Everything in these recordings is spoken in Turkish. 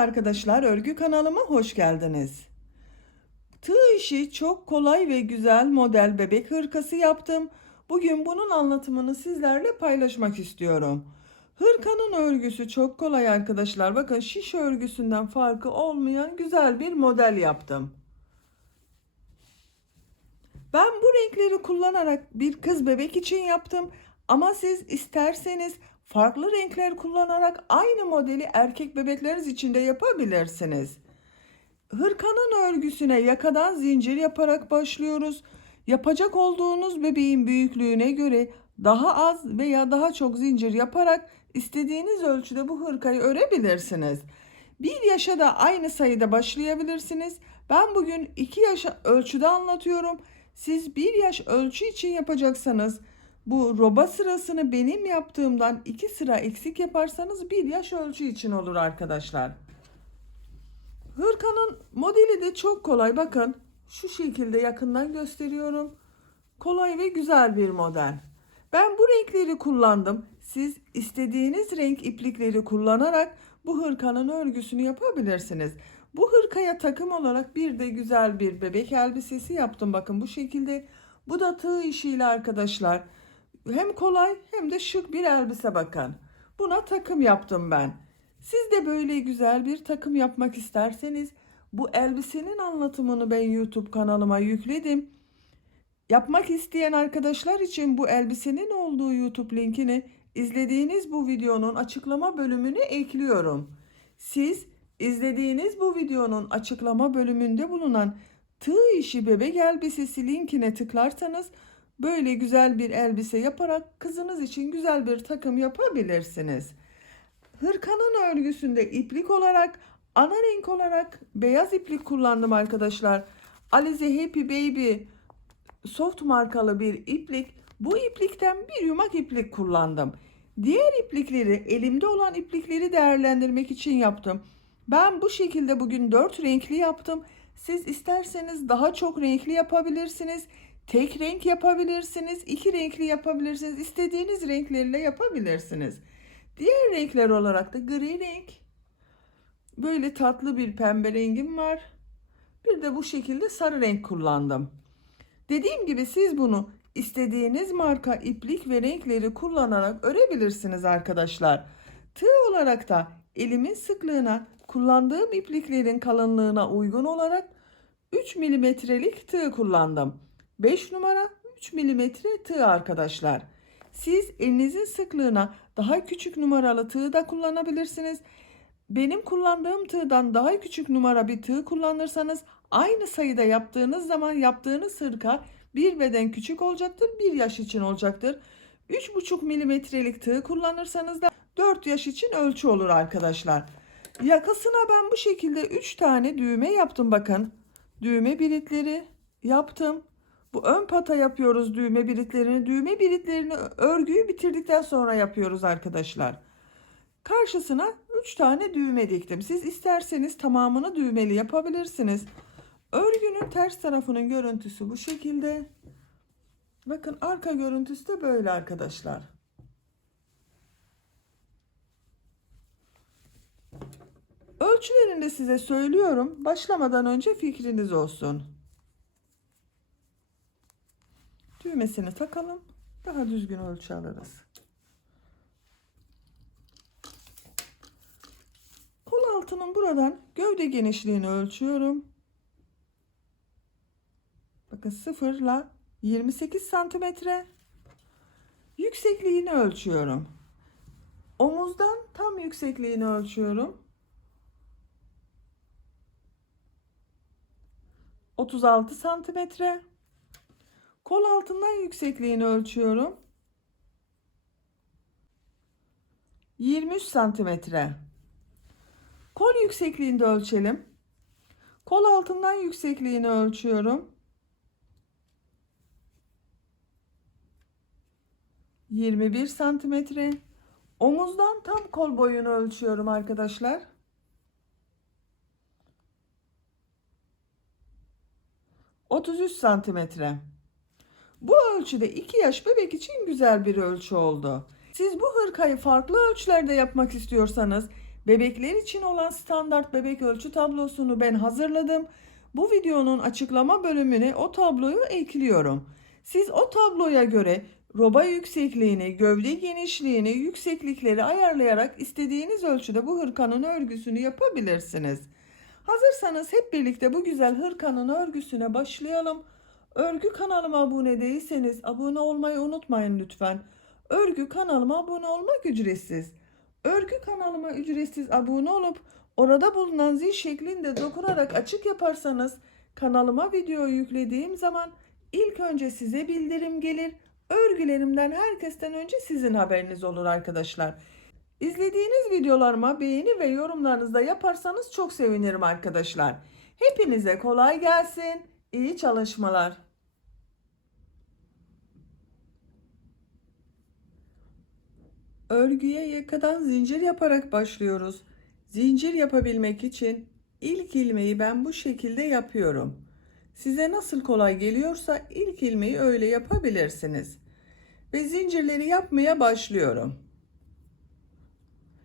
arkadaşlar, örgü kanalıma hoş geldiniz. Tığ işi çok kolay ve güzel model bebek hırkası yaptım. Bugün bunun anlatımını sizlerle paylaşmak istiyorum. Hırkanın örgüsü çok kolay arkadaşlar. Bakın şiş örgüsünden farkı olmayan güzel bir model yaptım. Ben bu renkleri kullanarak bir kız bebek için yaptım. Ama siz isterseniz farklı renkler kullanarak aynı modeli erkek bebekleriniz için de yapabilirsiniz. Hırkanın örgüsüne yakadan zincir yaparak başlıyoruz. Yapacak olduğunuz bebeğin büyüklüğüne göre daha az veya daha çok zincir yaparak istediğiniz ölçüde bu hırkayı örebilirsiniz. Bir yaşa da aynı sayıda başlayabilirsiniz. Ben bugün 2 yaş ölçüde anlatıyorum. Siz 1 yaş ölçü için yapacaksanız bu roba sırasını benim yaptığımdan 2 sıra eksik yaparsanız 1 yaş ölçü için olur arkadaşlar. Hırkanın modeli de çok kolay. Bakın şu şekilde yakından gösteriyorum. Kolay ve güzel bir model. Ben bu renkleri kullandım. Siz istediğiniz renk iplikleri kullanarak bu hırkanın örgüsünü yapabilirsiniz. Bu hırkaya takım olarak bir de güzel bir bebek elbisesi yaptım. Bakın bu şekilde. Bu da tığ işiyle arkadaşlar. Hem kolay hem de şık bir elbise bakın. Buna takım yaptım ben. Siz de böyle güzel bir takım yapmak isterseniz bu elbisenin anlatımını ben YouTube kanalıma yükledim. Yapmak isteyen arkadaşlar için bu elbisenin olduğu YouTube linkini izlediğiniz bu videonun açıklama bölümüne ekliyorum. Siz izlediğiniz bu videonun açıklama bölümünde bulunan tığ işi bebek elbisesi linkine tıklarsanız böyle güzel bir elbise yaparak kızınız için güzel bir takım yapabilirsiniz. Hırkanın örgüsünde iplik olarak ana renk olarak beyaz iplik kullandım arkadaşlar. Alize Happy Baby soft markalı bir iplik. Bu iplikten bir yumak iplik kullandım. Diğer iplikleri, elimde olan iplikleri değerlendirmek için yaptım. Ben bu şekilde bugün 4 renkli yaptım. Siz isterseniz daha çok renkli yapabilirsiniz. Tek renk yapabilirsiniz. 2 renkli yapabilirsiniz. İstediğiniz renklerle yapabilirsiniz. Diğer renkler olarak da gri renk, böyle tatlı bir pembe rengim var. Bir de bu şekilde sarı renk kullandım. Dediğim gibi siz bunu istediğiniz marka iplik ve renkleri kullanarak örebilirsiniz arkadaşlar. Tığ olarak da elimin sıklığına, kullandığım ipliklerin kalınlığına uygun olarak 3 milimetrelik tığ kullandım. 5 numara 3 milimetre tığ arkadaşlar. Siz elinizin sıklığına daha küçük numaralı tığ da kullanabilirsiniz. Benim kullandığım tığdan daha küçük numara bir tığ kullanırsanız aynı sayıda yaptığınız zaman yaptığınız hırka bir beden küçük olacaktır. 1 yaş için olacaktır. 3,5 milimetrelik tığ kullanırsanız da 4 yaş için ölçü olur arkadaşlar. Yakasına ben bu şekilde 3 tane düğme yaptım bakın. Düğme biritleri yaptım. Bu ön pata yapıyoruz düğme biritlerini. Düğme biritlerini örgüyü bitirdikten sonra yapıyoruz arkadaşlar. Karşısına 3 tane düğme diktim. Siz isterseniz tamamını düğmeli yapabilirsiniz. Örgünün ters tarafının görüntüsü bu şekilde. Bakın arka görüntüsü de böyle arkadaşlar. Ölçülerini de size söylüyorum. Başlamadan önce fikriniz olsun. Düğmesini takalım. Daha düzgün ölçü alırız. Kol altının buradan gövde genişliğini ölçüyorum. Bakın 0 ile 28 santimetre. Yüksekliğini ölçüyorum. Omuzdan tam yüksekliğini ölçüyorum. 36 santimetre. Kol altından yüksekliğini ölçüyorum. 23 santimetre. Kol yüksekliğini de ölçelim. Kol altından yüksekliğini ölçüyorum. 21 santimetre. Omuzdan tam kol boyunu ölçüyorum arkadaşlar. 33 santimetre. Bu ölçüde 2 yaş bebek için güzel bir ölçü oldu. Siz bu hırkayı farklı ölçülerde yapmak istiyorsanız Bebekler için olan standart bebek ölçü tablosunu ben hazırladım. Bu videonun açıklama bölümüne o tabloyu ekliyorum. Siz o tabloya göre roba yüksekliğini, gövde genişliğini, yükseklikleri ayarlayarak istediğiniz ölçüde bu hırkanın örgüsünü yapabilirsiniz. Hazırsanız hep birlikte bu güzel hırkanın örgüsüne başlayalım. Örgü kanalıma abone değilseniz abone olmayı unutmayın lütfen. Örgü kanalıma abone olmak ücretsiz. Örgü kanalıma ücretsiz abone olup orada bulunan zil şeklinde dokunarak açık yaparsanız kanalıma video yüklediğim zaman ilk önce size bildirim gelir. Örgülerimden herkesten önce sizin haberiniz olur arkadaşlar. İzlediğiniz videolarıma beğeni ve yorumlarınızı da yaparsanız çok sevinirim arkadaşlar. Hepinize kolay gelsin. İyi çalışmalar. Örgüye yakadan zincir yaparak başlıyoruz. Zincir yapabilmek için ilk ilmeği ben bu şekilde yapıyorum. Size nasıl kolay geliyorsa ilk ilmeği öyle yapabilirsiniz. Ve zincirleri yapmaya başlıyorum.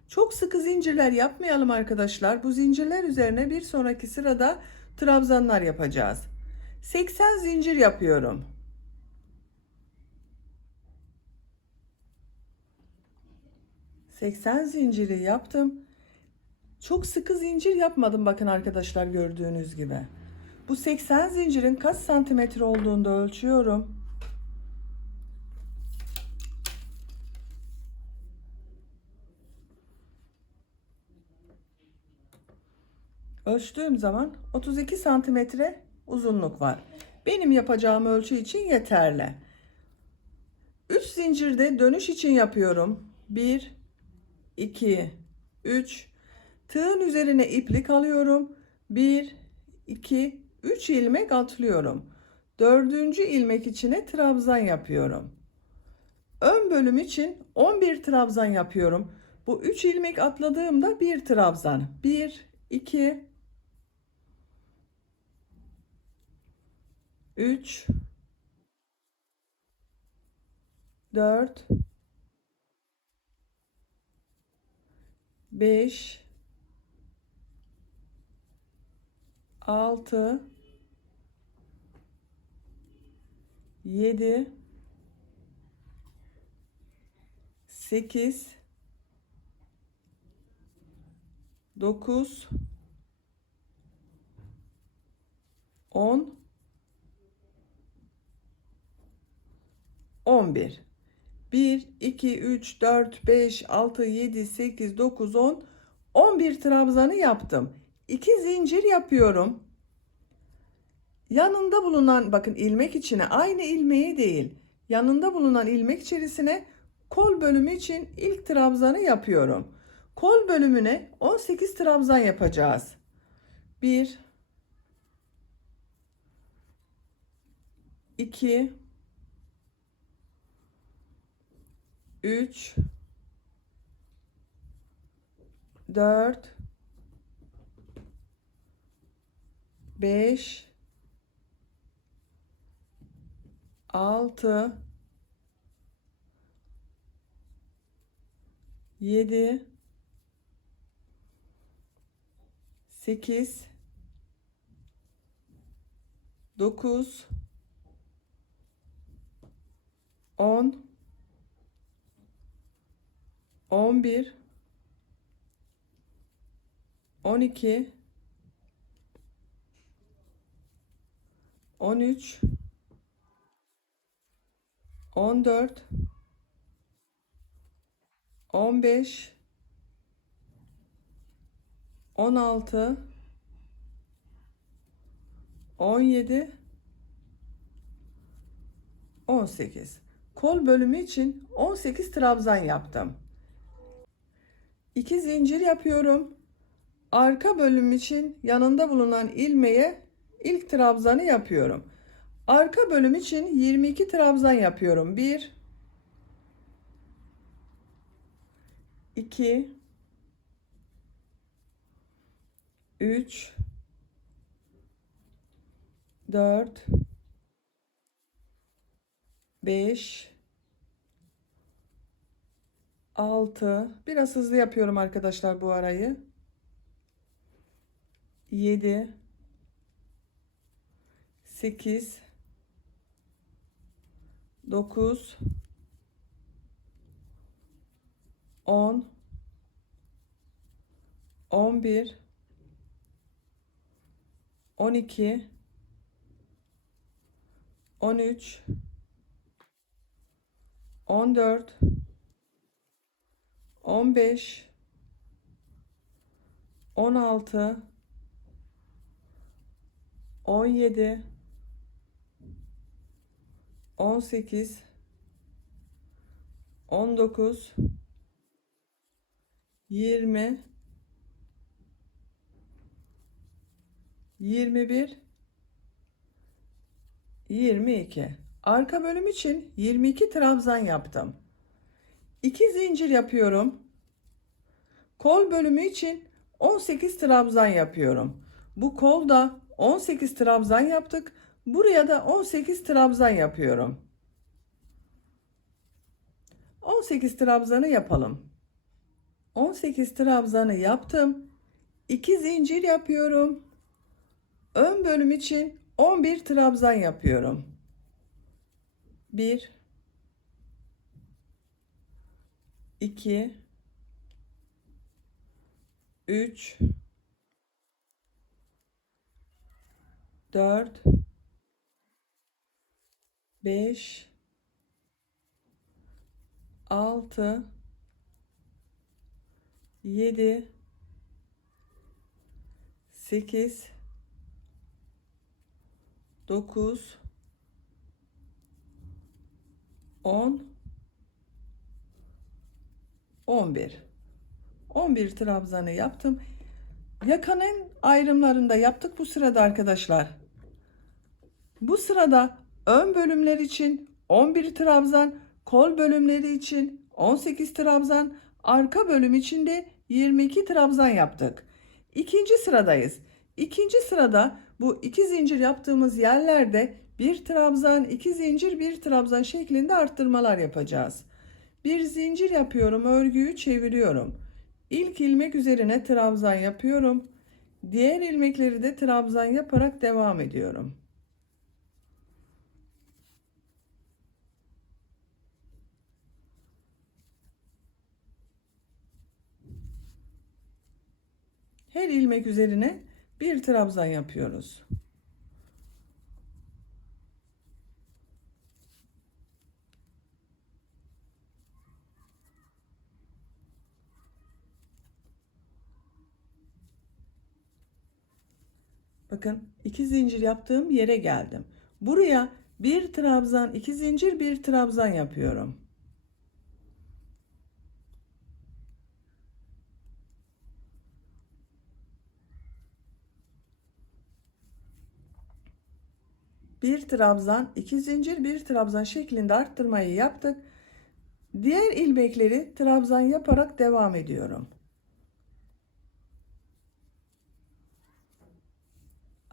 Çok sıkı zincirler yapmayalım arkadaşlar. Bu zincirler üzerine bir sonraki sırada trabzanlar yapacağız. 80 zincir yapıyorum. 80 zinciri yaptım. Çok sıkı zincir yapmadım bakın arkadaşlar, gördüğünüz gibi. Bu 80 zincirin kaç santimetre olduğunu da ölçüyorum. Ölçtüğüm zaman 32 santimetre uzunluk var. Benim yapacağım ölçü için yeterli. 3 zincirde dönüş için yapıyorum. 1, 2, 3. Tığın üzerine iplik alıyorum. 1, 2, 3 ilmek atlıyorum. Dördüncü ilmek içine trabzan yapıyorum. Ön bölüm için 11 trabzan yapıyorum. Bu 3 ilmek atladığımda bir trabzan. 1, 2, 3, 4, 5, 6, 7, 8, 9, 10, 11. 1, 2, 3, 4, 5, 6, 7, 8, 9, 10, 11 trabzanı yaptım. 2 zincir yapıyorum. Yanında bulunan bakın ilmek içine aynı ilmeği değil. Yanında bulunan ilmek içerisine kol bölümü için ilk trabzanı yapıyorum. Kol bölümüne 18 trabzan yapacağız. 1, 2, 3, 4, 5, 6, 7, 8, 9, 10, 11, 12, 13, 14, 15, 16, 17, 18. Kol bölümü için 18 trabzan yaptım. 2 zincir yapıyorum. Arka bölüm için yanında bulunan ilmeğe ilk trabzanı yapıyorum. Arka bölüm için 22 trabzan yapıyorum. 1, 2, 3, 4, 5, 6, biraz hızlı yapıyorum arkadaşlar bu arayı. 7, 8, 9, 10, 11, 12, 13, 14, 15, 16, 17, 18, 19, 20, 21, 22. Arka bölüm için 22 trabzan yaptım. 2 zincir yapıyorum. Kol bölümü için 18 trabzan yapıyorum. Bu kolda 18 trabzan yaptık. Buraya da 18 trabzan yapıyorum. 18 trabzanı yapalım. 18 trabzanı yaptım. 2 zincir yapıyorum. Ön bölüm için 11 trabzan yapıyorum. 1, 2, 3, 4, 5, 6, 7, 8, 9, 10, 11. 11 trabzanı yaptım. Yakanın ayrımlarında yaptık bu sırada arkadaşlar. Bu sırada ön bölümler için 11 trabzan, kol bölümleri için 18 trabzan, arka bölüm için de 22 trabzan yaptık. İkinci sıradayız. İkinci sırada bu iki zincir yaptığımız yerlerde bir trabzan, iki zincir, bir trabzan şeklinde arttırmalar yapacağız. Bir zincir yapıyorum, örgüyü çeviriyorum. İlk ilmek üzerine trabzan yapıyorum. Diğer ilmekleri de trabzan yaparak devam ediyorum. Her ilmek üzerine bir trabzan yapıyoruz. Bakın iki zincir yaptığım yere geldim. Buraya bir trabzan, iki zincir, bir trabzan yapıyorum. Bir trabzan, iki zincir, bir trabzan şeklinde arttırmayı yaptık. Diğer ilmekleri trabzan yaparak devam ediyorum.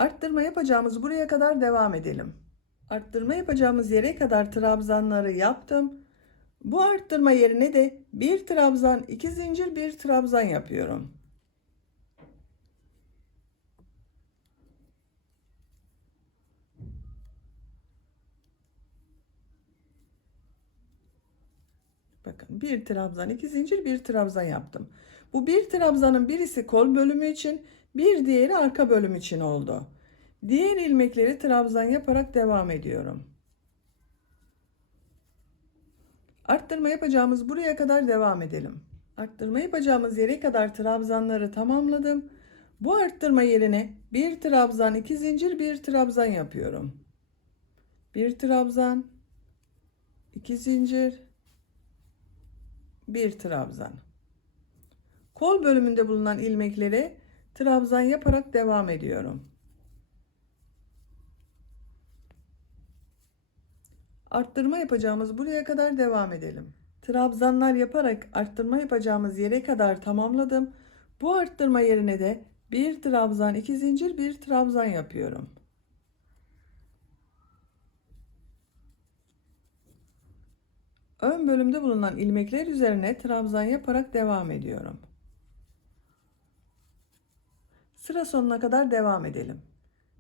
Arttırma yapacağımız buraya kadar devam edelim. Arttırma yapacağımız yere kadar trabzanları yaptım. Bu arttırma yerine de bir trabzan, iki zincir, bir trabzan yapıyorum. Bakın bir trabzan, iki zincir, bir trabzan yaptım. Bu bir trabzanın birisi kol bölümü için, bir diğeri arka bölüm için oldu. Diğer ilmekleri trabzan yaparak devam ediyorum. Arttırma yapacağımız buraya kadar devam edelim. Arttırma yapacağımız yere kadar trabzanları tamamladım. Bu arttırma yerine bir trabzan, iki zincir, bir trabzan yapıyorum. Bir trabzan, iki zincir, bir trabzan. Kol bölümünde bulunan ilmekleri trabzan yaparak devam ediyorum. Arttırma yapacağımız buraya kadar devam edelim. Trabzanlar yaparak arttırma yapacağımız yere kadar tamamladım. Bu arttırma yerine de bir trabzan, iki zincir, bir trabzan yapıyorum. Ön bölümde bulunan ilmekler üzerine trabzan yaparak devam ediyorum. Sıra sonuna kadar devam edelim.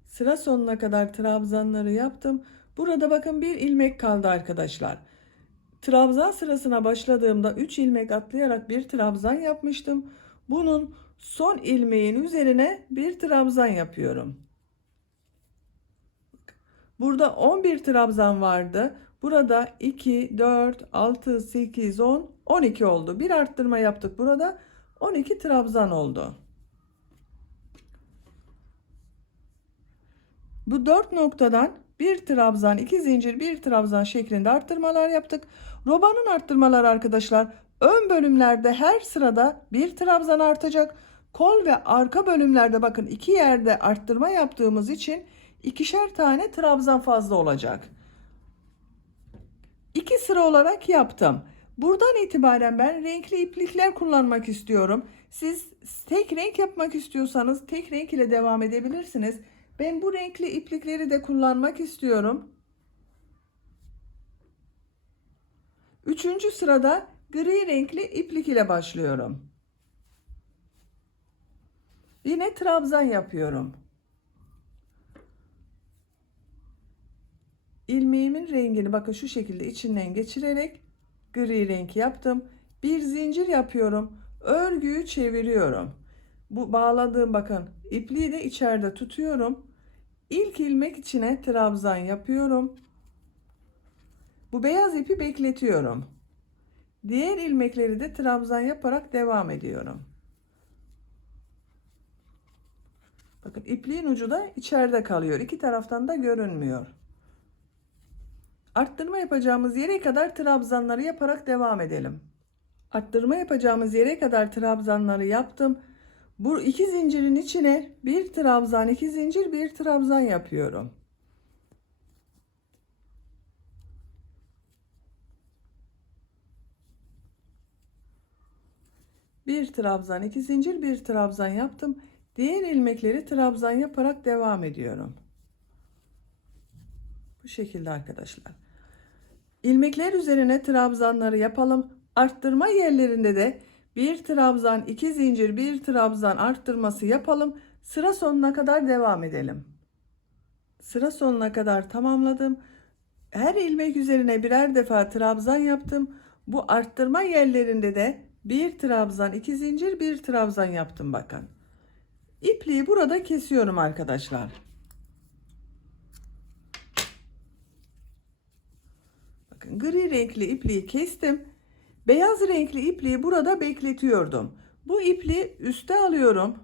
Sıra sonuna kadar trabzanları yaptım. Burada bakın bir ilmek kaldı arkadaşlar. Trabzan sırasına başladığımda 3 ilmek atlayarak bir trabzan yapmıştım. Bunun son ilmeğin üzerine bir trabzan yapıyorum. Burada 11 trabzan vardı. Burada 2, 4, 6, 8, 10, 12 oldu. Bir arttırma yaptık burada. 12 trabzan oldu. Bu 4 noktadan bir trabzan, 2 zincir, bir trabzan şeklinde arttırmalar yaptık. Robanın arttırmaları arkadaşlar ön bölümlerde her sırada bir trabzan artacak. Kol ve arka bölümlerde bakın 2 yerde arttırma yaptığımız için ikişer tane trabzan fazla olacak. 2 sıra olarak yaptım. Buradan itibaren ben renkli iplikler kullanmak istiyorum. Siz tek renk yapmak istiyorsanız tek renk ile devam edebilirsiniz. Ben bu renkli iplikleri de kullanmak istiyorum. 3. sırada gri renkli iplik ile başlıyorum. Yine trabzan yapıyorum. İlmeğimin rengini bakın şu şekilde içinden geçirerek gri renk yaptım. Bir zincir yapıyorum. Örgüyü çeviriyorum. Bu bağladığım bakın ipliği de içeride tutuyorum. İlk ilmek içine trabzan yapıyorum. Bu beyaz ipi bekletiyorum. Diğer ilmekleri de trabzan yaparak devam ediyorum. Bakın ipliğin ucu da içeride kalıyor. İki taraftan da görünmüyor. Arttırma yapacağımız yere kadar trabzanları yaparak devam edelim. Arttırma yapacağımız yere kadar trabzanları yaptım. Bu iki zincirin içine bir trabzan, iki zincir, bir trabzan yapıyorum. Bir trabzan, iki zincir, bir trabzan yaptım. Diğer ilmekleri trabzan yaparak devam ediyorum. Bu şekilde arkadaşlar. İlmekler üzerine trabzanları yapalım. Arttırma yerlerinde de bir trabzan, iki zincir, bir trabzan arttırması yapalım. Sıra sonuna kadar devam edelim. Sıra sonuna kadar tamamladım. Her ilmek üzerine birer defa trabzan yaptım. Bu arttırma yerlerinde de bir trabzan, iki zincir, bir trabzan yaptım bakın. İpliği burada kesiyorum arkadaşlar. Bakın gri renkli ipliği kestim. Beyaz renkli ipliği burada bekletiyordum. Bu ipliği üste alıyorum.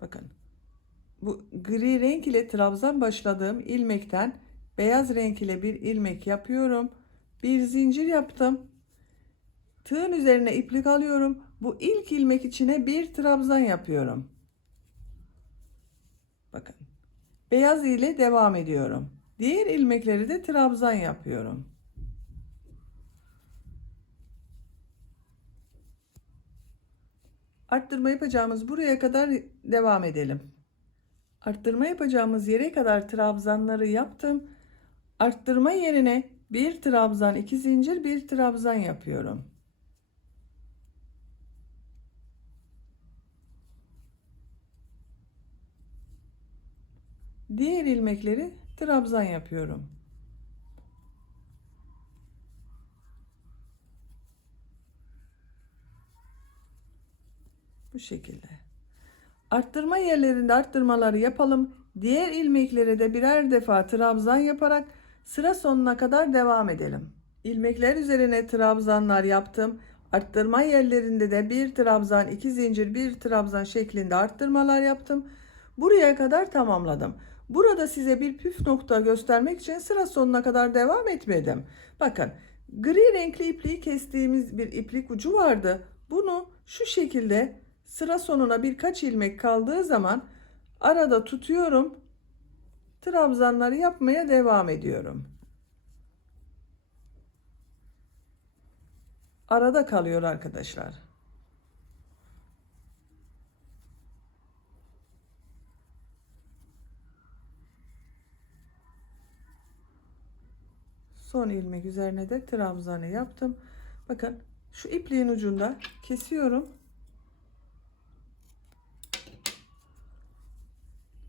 Bakın. Bu gri renk ile trabzan başladığım ilmekten beyaz renk ile bir ilmek yapıyorum. Bir zincir yaptım. Tığın üzerine iplik alıyorum. Bu ilk ilmek içine bir trabzan yapıyorum. Bakın. Beyaz ile devam ediyorum. Diğer ilmekleri de trabzan yapıyorum. Arttırma yapacağımız buraya kadar devam edelim. Arttırma yapacağımız yere kadar trabzanları yaptım. Arttırma yerine bir trabzan, iki zincir, bir trabzan yapıyorum. Diğer ilmekleri trabzan yapıyorum. Bu şekilde. Arttırma yerlerinde arttırmaları yapalım. Diğer ilmeklere de birer defa trabzan yaparak sıra sonuna kadar devam edelim. İlmekler üzerine trabzanlar yaptım. Arttırma yerlerinde de bir trabzan, iki zincir, bir trabzan şeklinde arttırmalar yaptım. Buraya kadar tamamladım. Burada size bir püf nokta göstermek için sıra sonuna kadar devam etmedim. Bakın, gri renkli ipliği kestiğimiz bir iplik ucu vardı. Bunu şu şekilde sıra sonuna birkaç ilmek kaldığı zaman arada tutuyorum. Trabzanları yapmaya devam ediyorum. Arada kalıyor arkadaşlar. Son ilmek üzerine de trabzanı yaptım. Bakın şu ipliğin ucunda kesiyorum.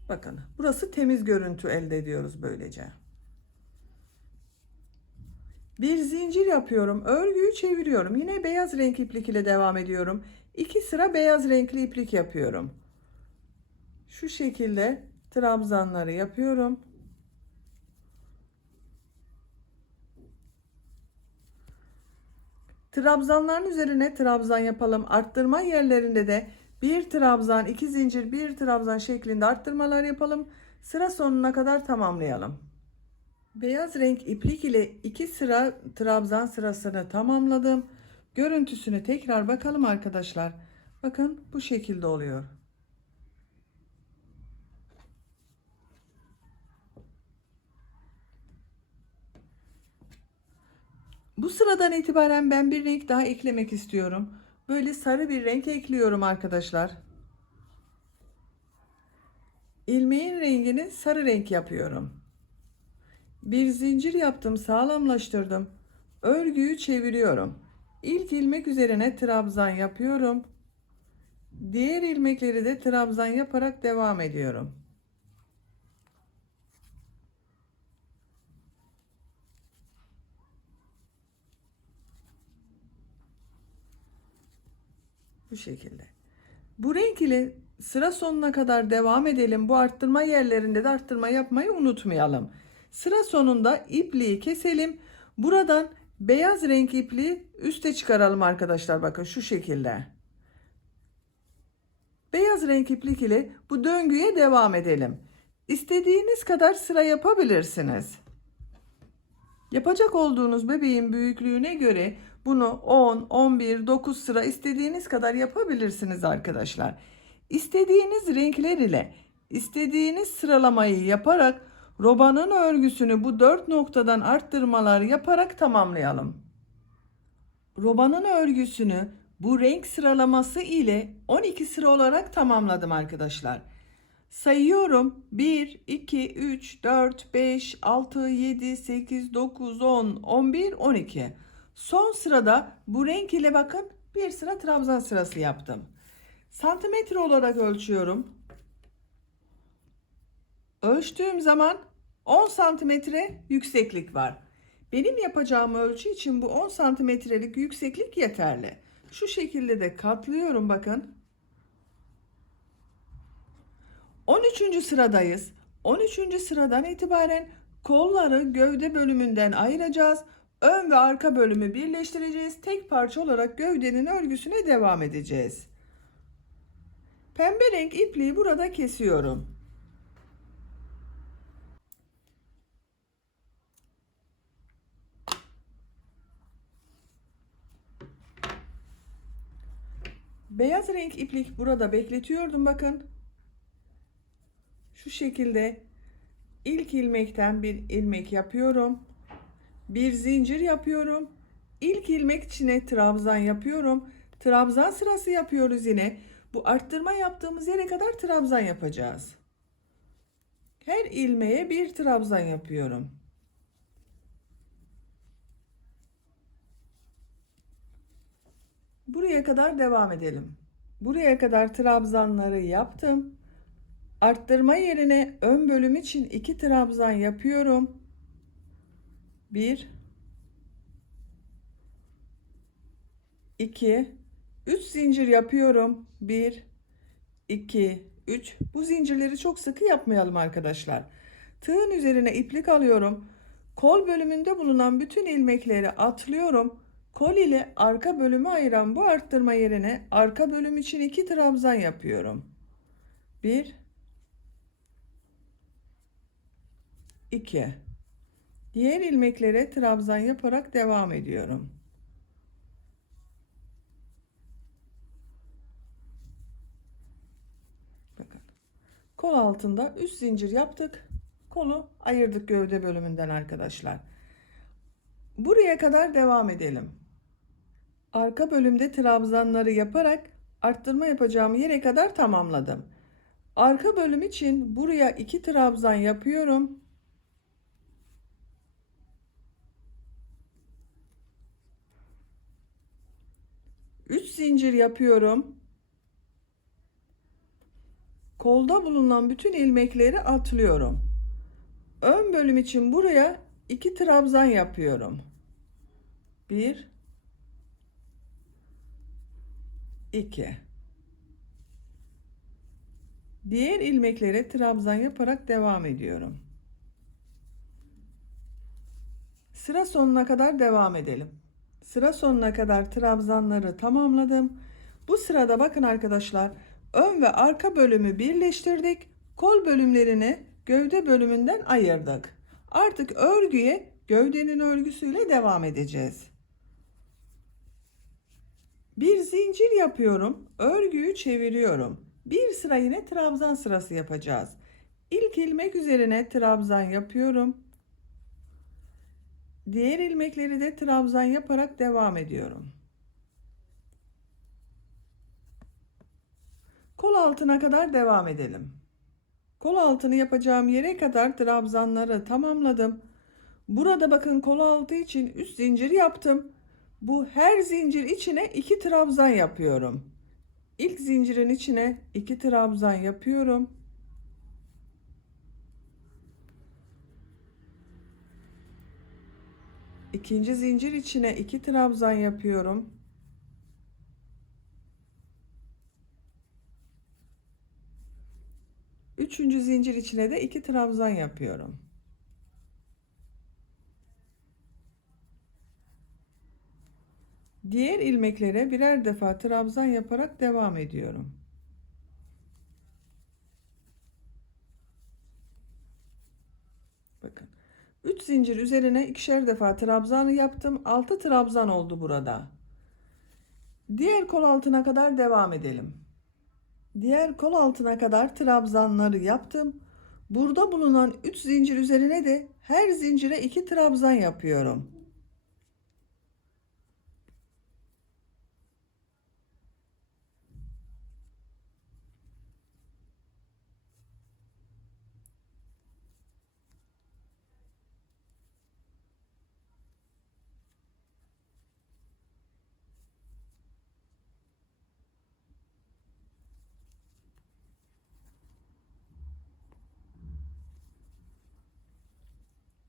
Bakın burası temiz görüntü elde ediyoruz böylece. Bir zincir yapıyorum. Örgüyü çeviriyorum. Yine beyaz renk iplik ile devam ediyorum. 2 sıra beyaz renkli iplik yapıyorum. Şu şekilde trabzanları yapıyorum. Trabzanların üzerine trabzan yapalım. Arttırma yerlerinde de bir trabzan, 2 zincir, bir trabzan şeklinde arttırmalar yapalım. Sıra sonuna kadar tamamlayalım. Beyaz renk iplik ile 2 sıra trabzan sırasını tamamladım. Görüntüsüne tekrar bakalım arkadaşlar. Bakın bu şekilde oluyor. Bu sıradan itibaren ben bir renk daha eklemek istiyorum. Böyle sarı bir renk ekliyorum arkadaşlar. İlmeğin rengini sarı renk yapıyorum. Bir zincir yaptım, sağlamlaştırdım. Örgüyü çeviriyorum. İlk ilmek üzerine trabzan yapıyorum. Diğer ilmekleri de trabzan yaparak devam ediyorum. Bu şekilde. Bu renk ile sıra sonuna kadar devam edelim. Bu arttırma yerlerinde de arttırma yapmayı unutmayalım. Sıra sonunda ipliği keselim. Buradan beyaz renk ipliği üste çıkaralım arkadaşlar. Bakın şu şekilde. Beyaz renk iplik ile bu döngüye devam edelim. İstediğiniz kadar sıra yapabilirsiniz. Yapacak olduğunuz bebeğin büyüklüğüne göre bunu 10, 11, 9 sıra istediğiniz kadar yapabilirsiniz arkadaşlar. İstediğiniz renkler ile istediğiniz sıralamayı yaparak robanın örgüsünü bu 4 noktadan arttırmalar yaparak tamamlayalım. Robanın örgüsünü bu renk sıralaması ile 12 sıra olarak tamamladım arkadaşlar. Sayıyorum. 1, 2, 3, 4, 5, 6, 7, 8, 9, 10, 11, 12. Son sırada bu renk ile bakın bir sıra trabzan sırası yaptım. Santimetre olarak ölçüyorum. Ölçtüğüm zaman 10 santimetre yükseklik var. Benim yapacağım ölçü için bu 10 santimetrelik yükseklik yeterli. Şu şekilde de katlıyorum bakın. 13. sıradayız. 13. sıradan itibaren kolları gövde bölümünden ayıracağız. Ön ve arka bölümü birleştireceğiz. Tek parça olarak gövdenin örgüsüne devam edeceğiz. Pembe renk ipliği burada kesiyorum. Beyaz renk iplik burada bekletiyordum bakın. Şu şekilde ilk ilmekten bir ilmek yapıyorum. Bir zincir yapıyorum. İlk ilmek içine trabzan yapıyorum. Trabzan sırası yapıyoruz yine. Bu arttırma yaptığımız yere kadar trabzan yapacağız. Her ilmeğe bir trabzan yapıyorum. Buraya kadar devam edelim. Buraya kadar trabzanları yaptım. Arttırma yerine ön bölüm için 2 trabzan yapıyorum. 1 2 3 zincir yapıyorum. 1 2 3. Bu zincirleri çok sıkı yapmayalım arkadaşlar. Tığın üzerine iplik alıyorum. Kol bölümünde bulunan bütün ilmekleri atlıyorum. Kol ile arka bölümü ayıran bu arttırma yerine arka bölüm için 2 trabzan yapıyorum. 1 2. Diğer ilmeklere trabzan yaparak devam ediyorum. Bakın. Kol altında üst zincir yaptık. Kolu ayırdık gövde bölümünden arkadaşlar. Buraya kadar devam edelim. Arka bölümde trabzanları yaparak arttırma yapacağım yere kadar tamamladım. Arka bölüm için buraya 2 trabzan yapıyorum. 3 zincir yapıyorum. Kolda bulunan bütün ilmekleri atlıyorum. Ön bölüm için buraya 2 trabzan yapıyorum. 1 2. Diğer ilmeklere trabzan yaparak devam ediyorum. Sıra sonuna kadar devam edelim. Sıra sonuna kadar trabzanları tamamladım. Bu sırada bakın arkadaşlar, ön ve arka bölümü birleştirdik. Kol bölümlerini gövde bölümünden ayırdık. Artık örgüye gövdenin örgüsüyle devam edeceğiz. Bir zincir yapıyorum, örgüyü çeviriyorum. Bir sıra yine trabzan sırası yapacağız. İlk ilmek üzerine trabzan yapıyorum. Diğer ilmekleri de trabzan yaparak devam ediyorum. Kol altına kadar devam edelim. Kol altını yapacağım yere kadar trabzanları tamamladım. Burada bakın kol altı için 3 zincir yaptım. Bu her zincir içine 2 trabzan yapıyorum. İlk zincirin içine 2 trabzan yapıyorum. İkinci zincir içine 2 trabzan yapıyorum. Üçüncü zincir içine de 2 trabzan yapıyorum. Diğer ilmeklere birer defa trabzan yaparak devam ediyorum. Bakın. 3 zincir üzerine ikişer defa trabzan yaptım. 6 trabzan oldu burada. Diğer kol altına kadar devam edelim. Diğer kol altına kadar trabzanları yaptım. Burada bulunan 3 zincir üzerine de her zincire 2 trabzan yapıyorum.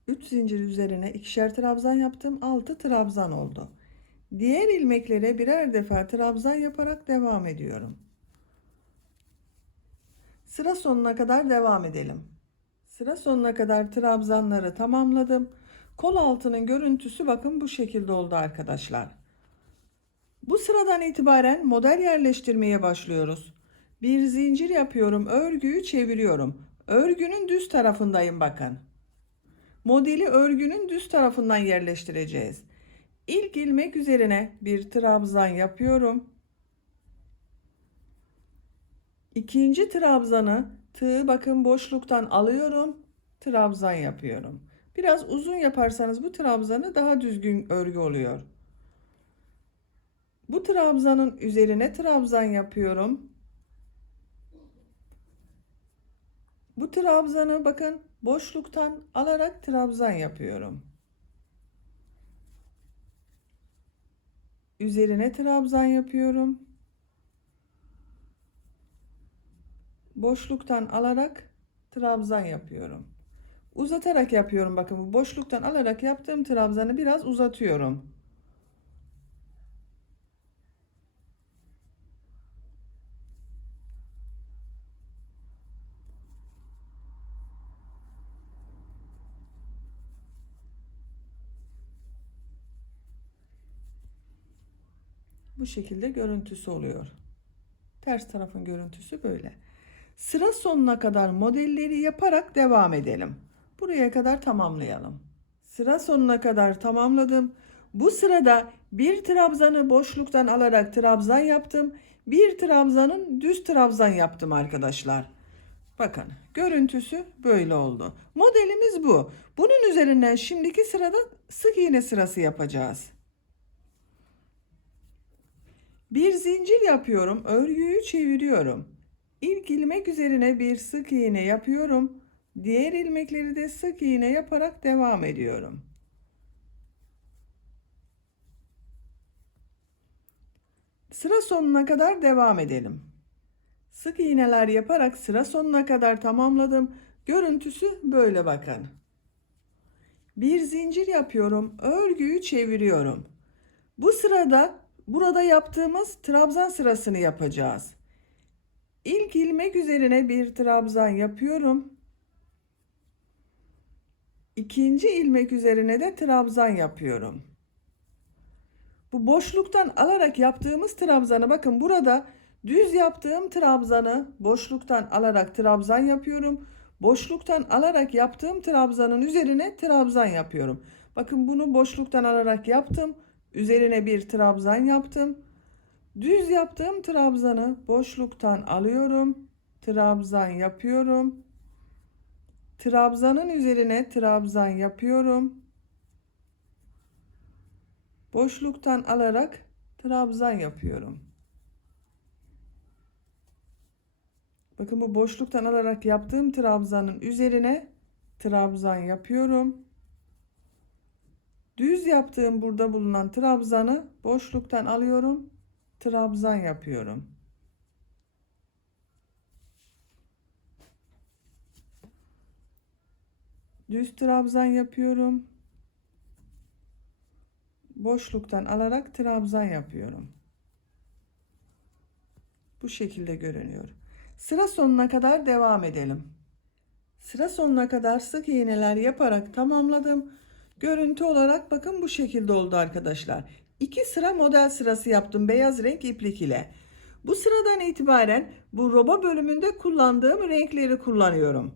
Üç zincir üzerine ikişer trabzan yaptım. 6 trabzan oldu. Diğer ilmeklere birer defa trabzan yaparak devam ediyorum. Sıra sonuna kadar devam edelim. Sıra sonuna kadar trabzanları tamamladım. Kol altının görüntüsü bakın bu şekilde oldu arkadaşlar. Bu sıradan itibaren model yerleştirmeye başlıyoruz. Bir zincir yapıyorum, örgüyü çeviriyorum. Örgünün düz tarafındayım bakın. Modeli örgünün düz tarafından yerleştireceğiz. İlk ilmek üzerine bir trabzan yapıyorum. İkinci trabzanı tığı bakın boşluktan alıyorum. Trabzan yapıyorum. Biraz uzun yaparsanız bu trabzanı daha düzgün örgü oluyor. Bu trabzanın üzerine trabzan yapıyorum. Bu trabzanı bakın boşluktan alarak trabzan yapıyorum. Üzerine trabzan yapıyorum. Boşluktan alarak trabzan yapıyorum. Uzatarak yapıyorum bakın, bu boşluktan alarak yaptığım trabzanı biraz uzatıyorum. Bu şekilde görüntüsü oluyor. Ters tarafın görüntüsü böyle. Sıra sonuna kadar modelleri yaparak devam edelim. Buraya kadar tamamlayalım. Sıra sonuna kadar tamamladım. Bu sırada bir trabzanı boşluktan alarak trabzan yaptım. Bir trabzanın düz trabzan yaptım arkadaşlar. Bakın görüntüsü böyle oldu. Modelimiz bu. Bunun üzerinden şimdiki sırada sık iğne sırası yapacağız. Bir zincir yapıyorum, örgüyü çeviriyorum. İlk ilmek üzerine bir sık iğne yapıyorum. Diğer ilmekleri de sık iğne yaparak devam ediyorum. Sıra sonuna kadar devam edelim. Sık iğneler yaparak sıra sonuna kadar tamamladım. Görüntüsü böyle bakın. Bir zincir yapıyorum. Örgüyü çeviriyorum. Bu sırada burada yaptığımız trabzan sırasını yapacağız. İlk ilmek üzerine bir trabzan yapıyorum. İkinci ilmek üzerine de trabzan yapıyorum. Bu boşluktan alarak yaptığımız trabzanı bakın burada düz yaptığım trabzanı boşluktan alarak trabzan yapıyorum. Boşluktan alarak yaptığım trabzanın üzerine trabzan yapıyorum. Bakın bunu boşluktan alarak yaptım. Üzerine bir trabzan yaptım. Düz yaptığım trabzanı boşluktan alıyorum. Trabzan yapıyorum. Trabzanın üzerine trabzan yapıyorum. Boşluktan alarak trabzan yapıyorum. Bakın bu boşluktan alarak yaptığım trabzanın üzerine trabzan yapıyorum. Düz yaptığım burada bulunan trabzanı boşluktan alıyorum. Trabzan yapıyorum. Düz trabzan yapıyorum. Boşluktan alarak trabzan yapıyorum. Bu şekilde görünüyor. Sıra sonuna kadar devam edelim. Sıra sonuna kadar sık iğneler yaparak tamamladım. Görüntü olarak bakın bu şekilde oldu arkadaşlar. 2 sıra model sırası yaptım beyaz renk iplik ile. Bu sıradan itibaren bu roba bölümünde kullandığım renkleri kullanıyorum.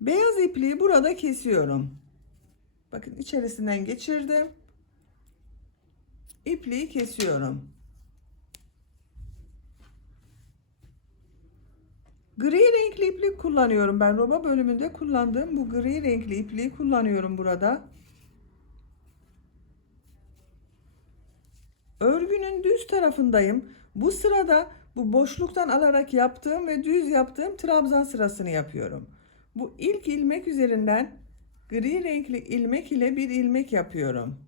Beyaz ipliği burada kesiyorum. Bakın içerisinden geçirdim. İpliği kesiyorum. Gri renkli iplik kullanıyorum. Ben roba bölümünde kullandığım bu gri renkli ipliği kullanıyorum burada. Örgünün düz tarafındayım. Bu sırada bu boşluktan alarak yaptığım ve düz yaptığım trabzan sırasını yapıyorum. Bu ilk ilmek üzerinden gri renkli ilmek ile bir ilmek yapıyorum.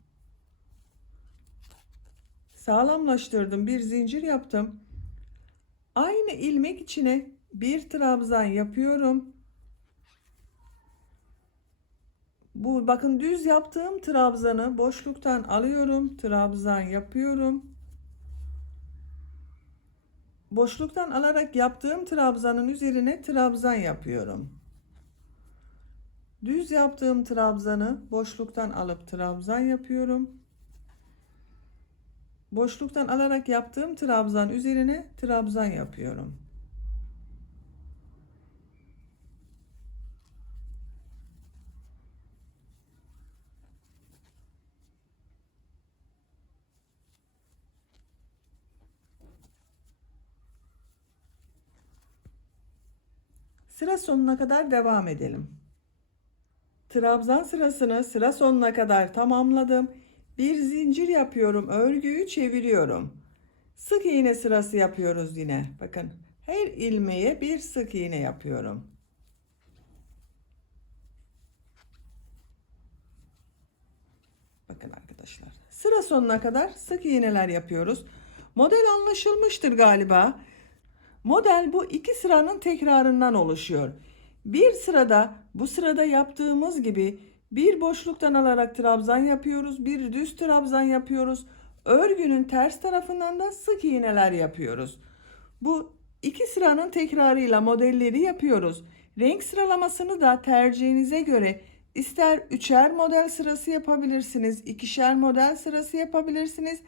Sağlamlaştırdım. Bir zincir yaptım. Aynı ilmek içine bir trabzan yapıyorum. Bu bakın düz yaptığım trabzanı boşluktan alıyorum. Trabzan yapıyorum. Boşluktan alarak yaptığım trabzanın üzerine trabzan yapıyorum. Düz yaptığım trabzanı boşluktan alıp trabzan yapıyorum. Boşluktan alarak yaptığım trabzan üzerine trabzan yapıyorum. Sıra sonuna kadar devam edelim. Trabzan sırasını sıra sonuna kadar tamamladım. Bir zincir yapıyorum, örgüyü çeviriyorum. Sık iğne sırası yapıyoruz yine. Bakın her ilmeğe bir sık iğne yapıyorum. Bakın arkadaşlar. Sıra sonuna kadar sık iğneler yapıyoruz. Model anlaşılmıştır galiba. Model bu 2 sıranın tekrarından oluşuyor. Bir sırada bu sırada yaptığımız gibi bir boşluktan alarak trabzan yapıyoruz. Bir düz trabzan yapıyoruz. Örgünün ters tarafından da sık iğneler yapıyoruz. Bu 2 sıranın tekrarıyla modelleri yapıyoruz. Renk sıralamasını da tercihinize göre ister 3'er model sırası yapabilirsiniz, 2'şer model sırası yapabilirsiniz.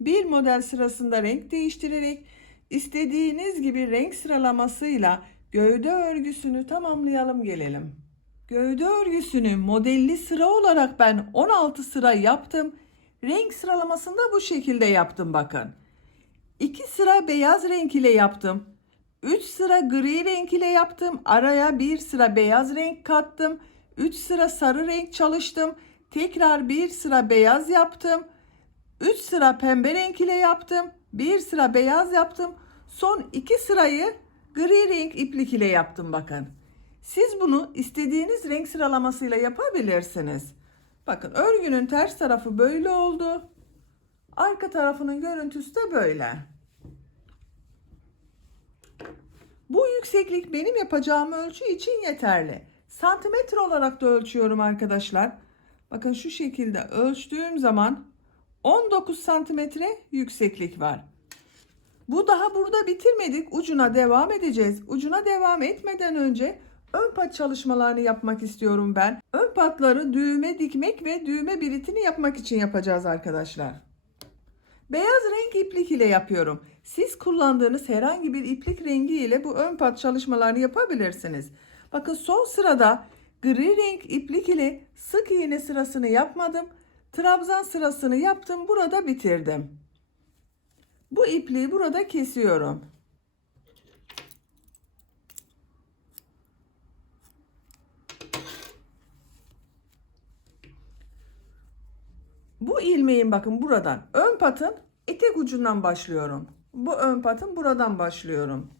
Bir model sırasında renk değiştirerek istediğiniz gibi renk sıralamasıyla gövde örgüsünü tamamlayalım gelelim. Gövde örgüsünü modelli sıra olarak ben 16 sıra yaptım. Renk sıralamasını da bu şekilde yaptım bakın. 2 sıra beyaz renk ile yaptım. 3 sıra gri renk ile yaptım. Araya bir sıra beyaz renk kattım. 3 sıra sarı renk çalıştım. Tekrar bir sıra beyaz yaptım. 3 sıra pembe renk ile yaptım. Bir sıra beyaz yaptım. Son 2 sırayı gri renk iplik ile yaptım bakın. Siz bunu istediğiniz renk sıralamasıyla yapabilirsiniz. Bakın örgünün ters tarafı böyle oldu. Arka tarafının görüntüsü de böyle. Bu yükseklik benim yapacağım ölçü için yeterli. Santimetre olarak da ölçüyorum arkadaşlar. Bakın şu şekilde ölçtüğüm zaman 19 santimetre yükseklik var. Bu daha burada bitirmedik. Ucuna devam edeceğiz. Ucuna devam etmeden önce ön pat çalışmalarını yapmak istiyorum ben. Ön patları düğme dikmek ve düğme biritini yapmak için yapacağız arkadaşlar. Beyaz renk iplik ile yapıyorum. Siz kullandığınız herhangi bir iplik rengi ile bu ön pat çalışmalarını yapabilirsiniz. Bakın son sırada gri renk iplik ile sık iğne sırasını yapmadım. Trabzan sırasını yaptım. Burada bitirdim. Bu ipliği burada kesiyorum. Bu ilmeğin bakın buradan ön patın etek ucundan başlıyorum. Bu ön patın buradan başlıyorum.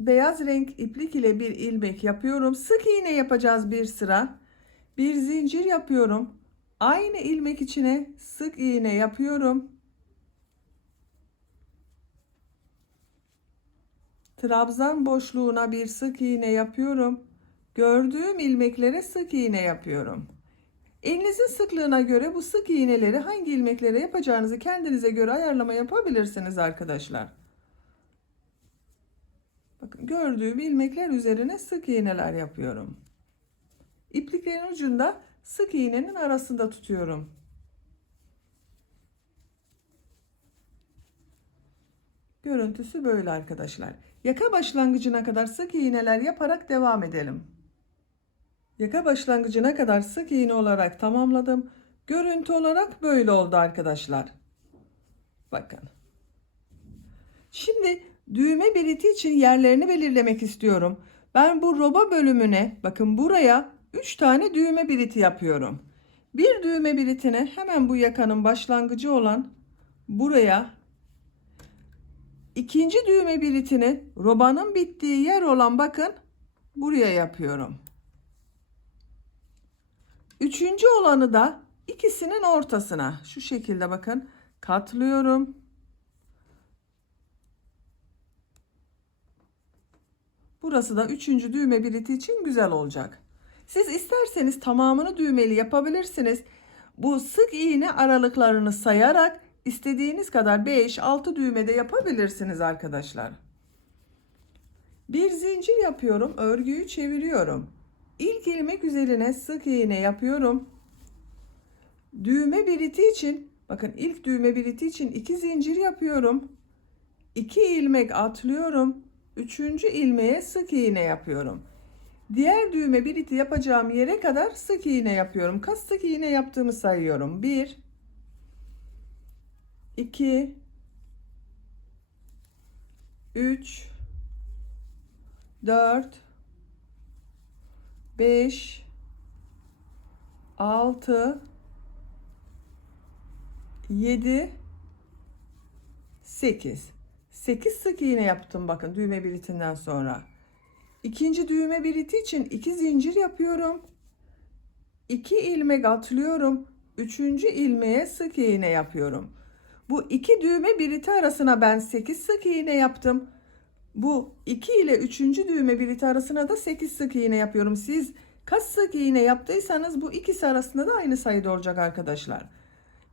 Beyaz renk iplik ile bir ilmek yapıyorum. Sık iğne yapacağız bir sıra. Bir zincir yapıyorum. Aynı ilmek içine sık iğne yapıyorum. Trabzan boşluğuna bir sık iğne yapıyorum. Gördüğüm ilmeklere sık iğne yapıyorum. Elinizin sıklığına göre bu sık iğneleri hangi ilmeklere yapacağınızı kendinize göre ayarlama yapabilirsiniz arkadaşlar. Bakın gördüğüm ilmekler üzerine sık iğneler yapıyorum. İpliklerin ucunda sık iğnenin arasında tutuyorum. Görüntüsü böyle arkadaşlar. Yaka başlangıcına kadar sık iğneler yaparak devam edelim. Yaka başlangıcına kadar sık iğne olarak tamamladım. Görüntü olarak böyle oldu arkadaşlar. Bakın. Şimdi düğme biriti için yerlerini belirlemek istiyorum. Ben bu roba bölümüne bakın buraya 3 tane düğme biriti yapıyorum. Bir düğme biritine hemen bu yakanın başlangıcı olan buraya, ikinci düğme biritini robanın bittiği yer olan bakın buraya yapıyorum. Üçüncü olanı da ikisinin ortasına şu şekilde bakın katlıyorum. Burası da üçüncü düğme biriti için güzel olacak. Siz isterseniz tamamını düğmeli yapabilirsiniz. Bu sık iğne aralıklarını sayarak istediğiniz kadar 5-6 düğmede yapabilirsiniz arkadaşlar. Bir zincir yapıyorum. Örgüyü çeviriyorum. İlk ilmek üzerine sık iğne yapıyorum. Düğme biriti için bakın ilk düğme biriti için 2 zincir yapıyorum. 2 ilmek atlıyorum. Üçüncü ilmeğe sık iğne yapıyorum. Diğer düğme biriti yapacağım yere kadar sık iğne yapıyorum. Kaç sık iğne yaptığımı sayıyorum. 1 2 3 4 5 6 7 8 sık iğne yaptım bakın düğme biritinden sonra. İkinci düğme biriti için 2 zincir yapıyorum. 2 ilmek atlıyorum. Üçüncü ilmeğe sık iğne yapıyorum. Bu iki düğme biriti arasına ben 8 sık iğne yaptım. Bu 2 ile 3. düğme biriti arasına da 8 sık iğne yapıyorum. Siz kaç sık iğne yaptıysanız bu ikisi arasında da aynı sayıda olacak arkadaşlar.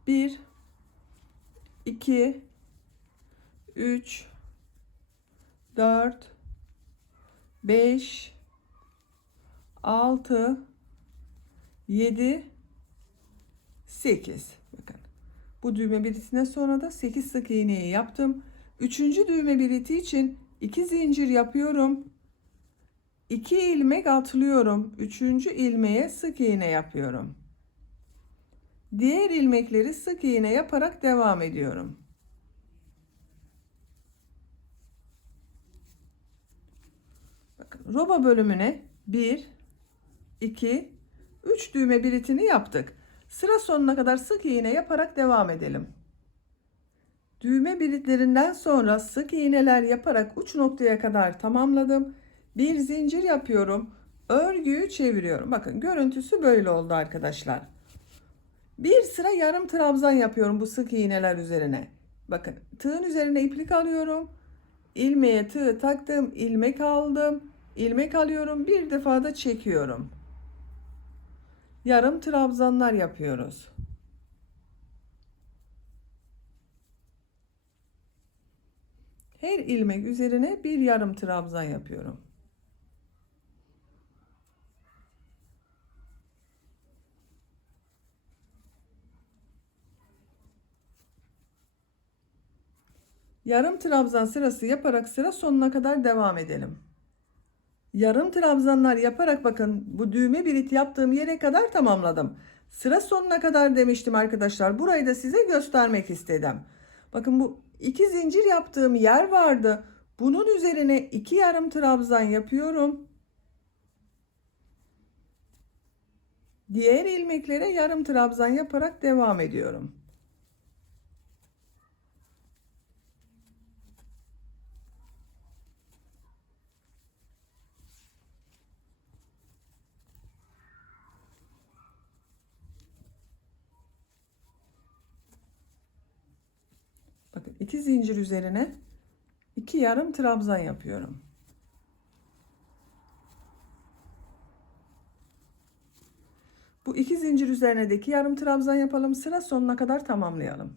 1 2 3 4 5 6 7 8. Bakın. Bu düğme biritinden sonra da 8 sık iğneyi yaptım. Üçüncü düğme biriti için 2 zincir yapıyorum. 2 ilmek atlıyorum. Üçüncü ilmeğe sık iğne yapıyorum. Diğer ilmekleri sık iğne yaparak devam ediyorum. Bakın roba bölümüne 1 2 3 düğme biritini yaptık. Sıra sonuna kadar sık iğne yaparak devam edelim. Düğme biritlerinden sonra sık iğneler yaparak uç noktaya kadar tamamladım. Bir zincir yapıyorum. Örgüyü çeviriyorum. Bakın görüntüsü böyle oldu arkadaşlar. Bir sıra yarım trabzan yapıyorum bu sık iğneler üzerine. Bakın tığın üzerine iplik alıyorum. ilmeğe tığ taktım, ilmek aldım, ilmek alıyorum, bir defa da çekiyorum. Yarım trabzanlar yapıyoruz. Her ilmek üzerine bir yarım trabzan yapıyorum. Yarım trabzan sırası yaparak sıra sonuna kadar devam edelim. Yarım trabzanlar yaparak bakın bu düğme birit yaptığım yere kadar tamamladım. Sıra sonuna kadar demiştim arkadaşlar. Burayı da size göstermek istedim. Bakın bu iki zincir yaptığım yer vardı. Bunun üzerine iki yarım trabzan yapıyorum. Diğer ilmeklere yarım trabzan yaparak devam ediyorum. Bakın iki zincir üzerine iki yarım trabzan yapıyorum. Bu iki zincir üzerine de iki yarım trabzan yapalım. Sıra sonuna kadar tamamlayalım.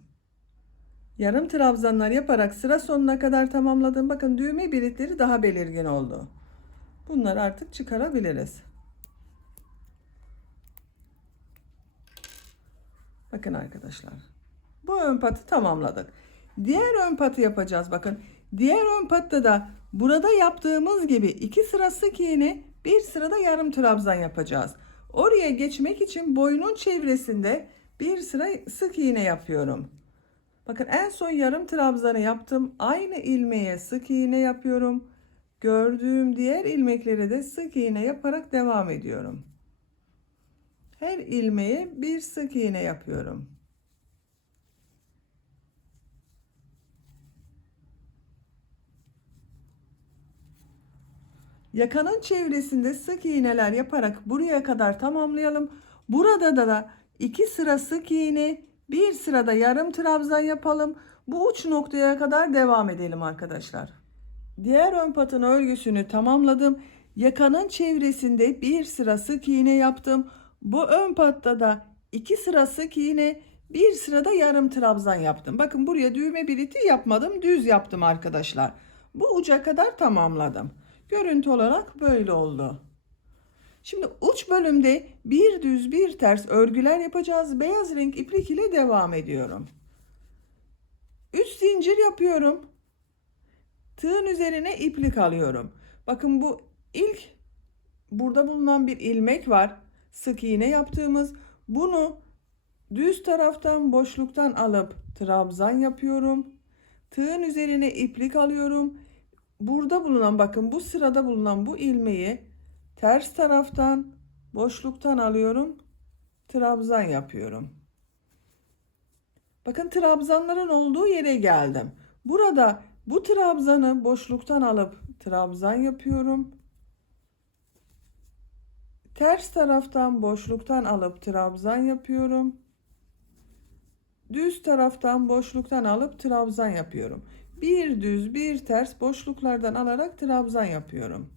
Yarım trabzanlar yaparak sıra sonuna kadar tamamladım. Bakın düğme biritleri daha belirgin oldu. Bunları artık çıkarabiliriz. Bakın arkadaşlar. Bu ön patı tamamladık. Diğer ön patı yapacağız. Bakın. Diğer ön patta da burada yaptığımız gibi iki sıra sık iğne, bir sırada yarım trabzan yapacağız. Oraya geçmek için boynun çevresinde bir sıra sık iğne yapıyorum. Bakın en son yarım trabzanı yaptım. Aynı ilmeğe sık iğne yapıyorum. Gördüğüm diğer ilmeklere de sık iğne yaparak devam ediyorum. Her ilmeğe bir sık iğne yapıyorum. Yakanın çevresinde sık iğneler yaparak buraya kadar tamamlayalım. Burada da iki sıra sık iğne, bir sırada yarım trabzan yapalım. Bu uç noktaya kadar devam edelim arkadaşlar. Diğer ön patın örgüsünü tamamladım. Yakanın çevresinde bir sıra sık iğne yaptım. Bu ön patta da iki sıra sık iğne, bir sırada yarım trabzan yaptım. Bakın buraya düğme biriti yapmadım, düz yaptım arkadaşlar. Bu uca kadar tamamladım. Görüntü olarak böyle oldu. Şimdi uç bölümde bir düz bir ters örgüler yapacağız. Beyaz renk iplik ile devam ediyorum. 3 zincir yapıyorum. Tığın üzerine iplik alıyorum. Bakın bu ilk burada bulunan bir ilmek var. Sık iğne yaptığımız. Bunu düz taraftan boşluktan alıp trabzan yapıyorum. Tığın üzerine iplik alıyorum. Burada bulunan bakın bu sırada bulunan bu ilmeği ters taraftan boşluktan alıyorum. Trabzan yapıyorum. Bakın trabzanların olduğu yere geldim. Burada bu trabzanı boşluktan alıp trabzan yapıyorum. Ters taraftan boşluktan alıp trabzan yapıyorum. Düz taraftan boşluktan alıp trabzan yapıyorum. Bir düz bir ters boşluklardan alarak trabzan yapıyorum.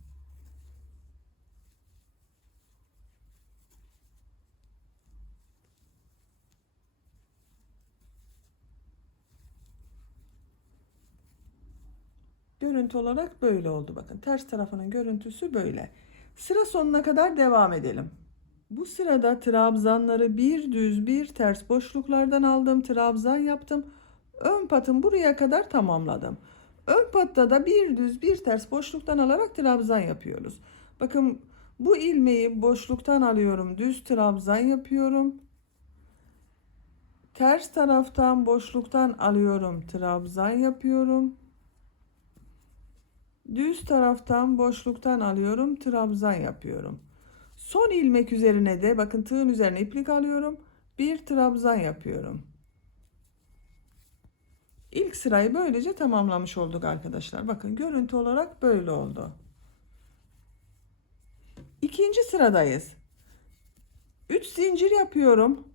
Görüntü olarak böyle oldu. Bakın ters tarafının görüntüsü böyle. Sıra sonuna kadar devam edelim. Bu sırada trabzanları bir düz bir ters boşluklardan aldım. Trabzan yaptım. Ön patım buraya kadar tamamladım. Ön patta da bir düz bir ters boşluktan alarak trabzan yapıyoruz. Bakın bu ilmeği boşluktan alıyorum. Düz trabzan yapıyorum. Ters taraftan boşluktan alıyorum. Trabzan yapıyorum. Düz taraftan boşluktan alıyorum. Trabzan yapıyorum. Son ilmek üzerine de bakın tığın üzerine iplik alıyorum. Bir trabzan yapıyorum. İlk sırayı böylece tamamlamış olduk arkadaşlar. Bakın görüntü olarak böyle oldu. İkinci sıradayız. 3 zincir yapıyorum.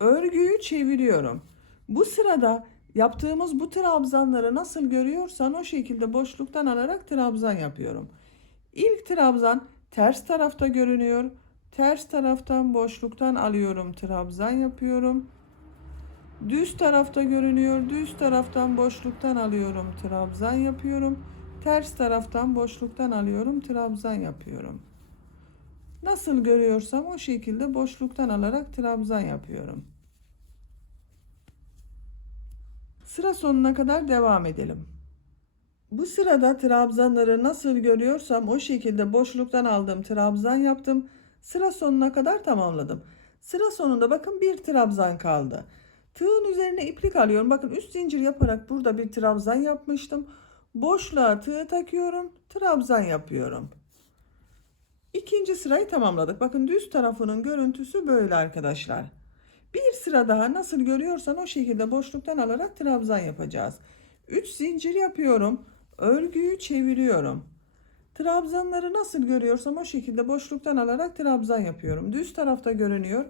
Örgüyü çeviriyorum. Bu sırada Yaptığımız bu trabzanları nasıl görüyorsan o şekilde boşluktan alarak trabzan yapıyorum. İlk trabzan ters tarafta görünüyor. Ters taraftan boşluktan alıyorum, trabzan yapıyorum. Düz tarafta görünüyor. Düz taraftan boşluktan alıyorum, trabzan yapıyorum. Ters taraftan boşluktan alıyorum, trabzan yapıyorum. Nasıl görüyorsam o şekilde boşluktan alarak trabzan yapıyorum. Sıra sonuna kadar devam edelim. Bu sırada trabzanları nasıl görüyorsam o şekilde boşluktan aldım, trabzan yaptım. Sıra sonuna kadar tamamladım. Sıra sonunda bakın bir trabzan kaldı. Tığın üzerine iplik alıyorum. Bakın üst zincir yaparak burada bir trabzan yapmıştım. Boşluğa tığı takıyorum, trabzan yapıyorum. İkinci sırayı tamamladık. Bakın düz tarafının görüntüsü böyle arkadaşlar. Bir sıra daha nasıl görüyorsan o şekilde boşluktan alarak trabzan yapacağız. 3 zincir yapıyorum. Örgüyü çeviriyorum. Trabzanları nasıl görüyorsam o şekilde boşluktan alarak trabzan yapıyorum. Düz tarafta görünüyor.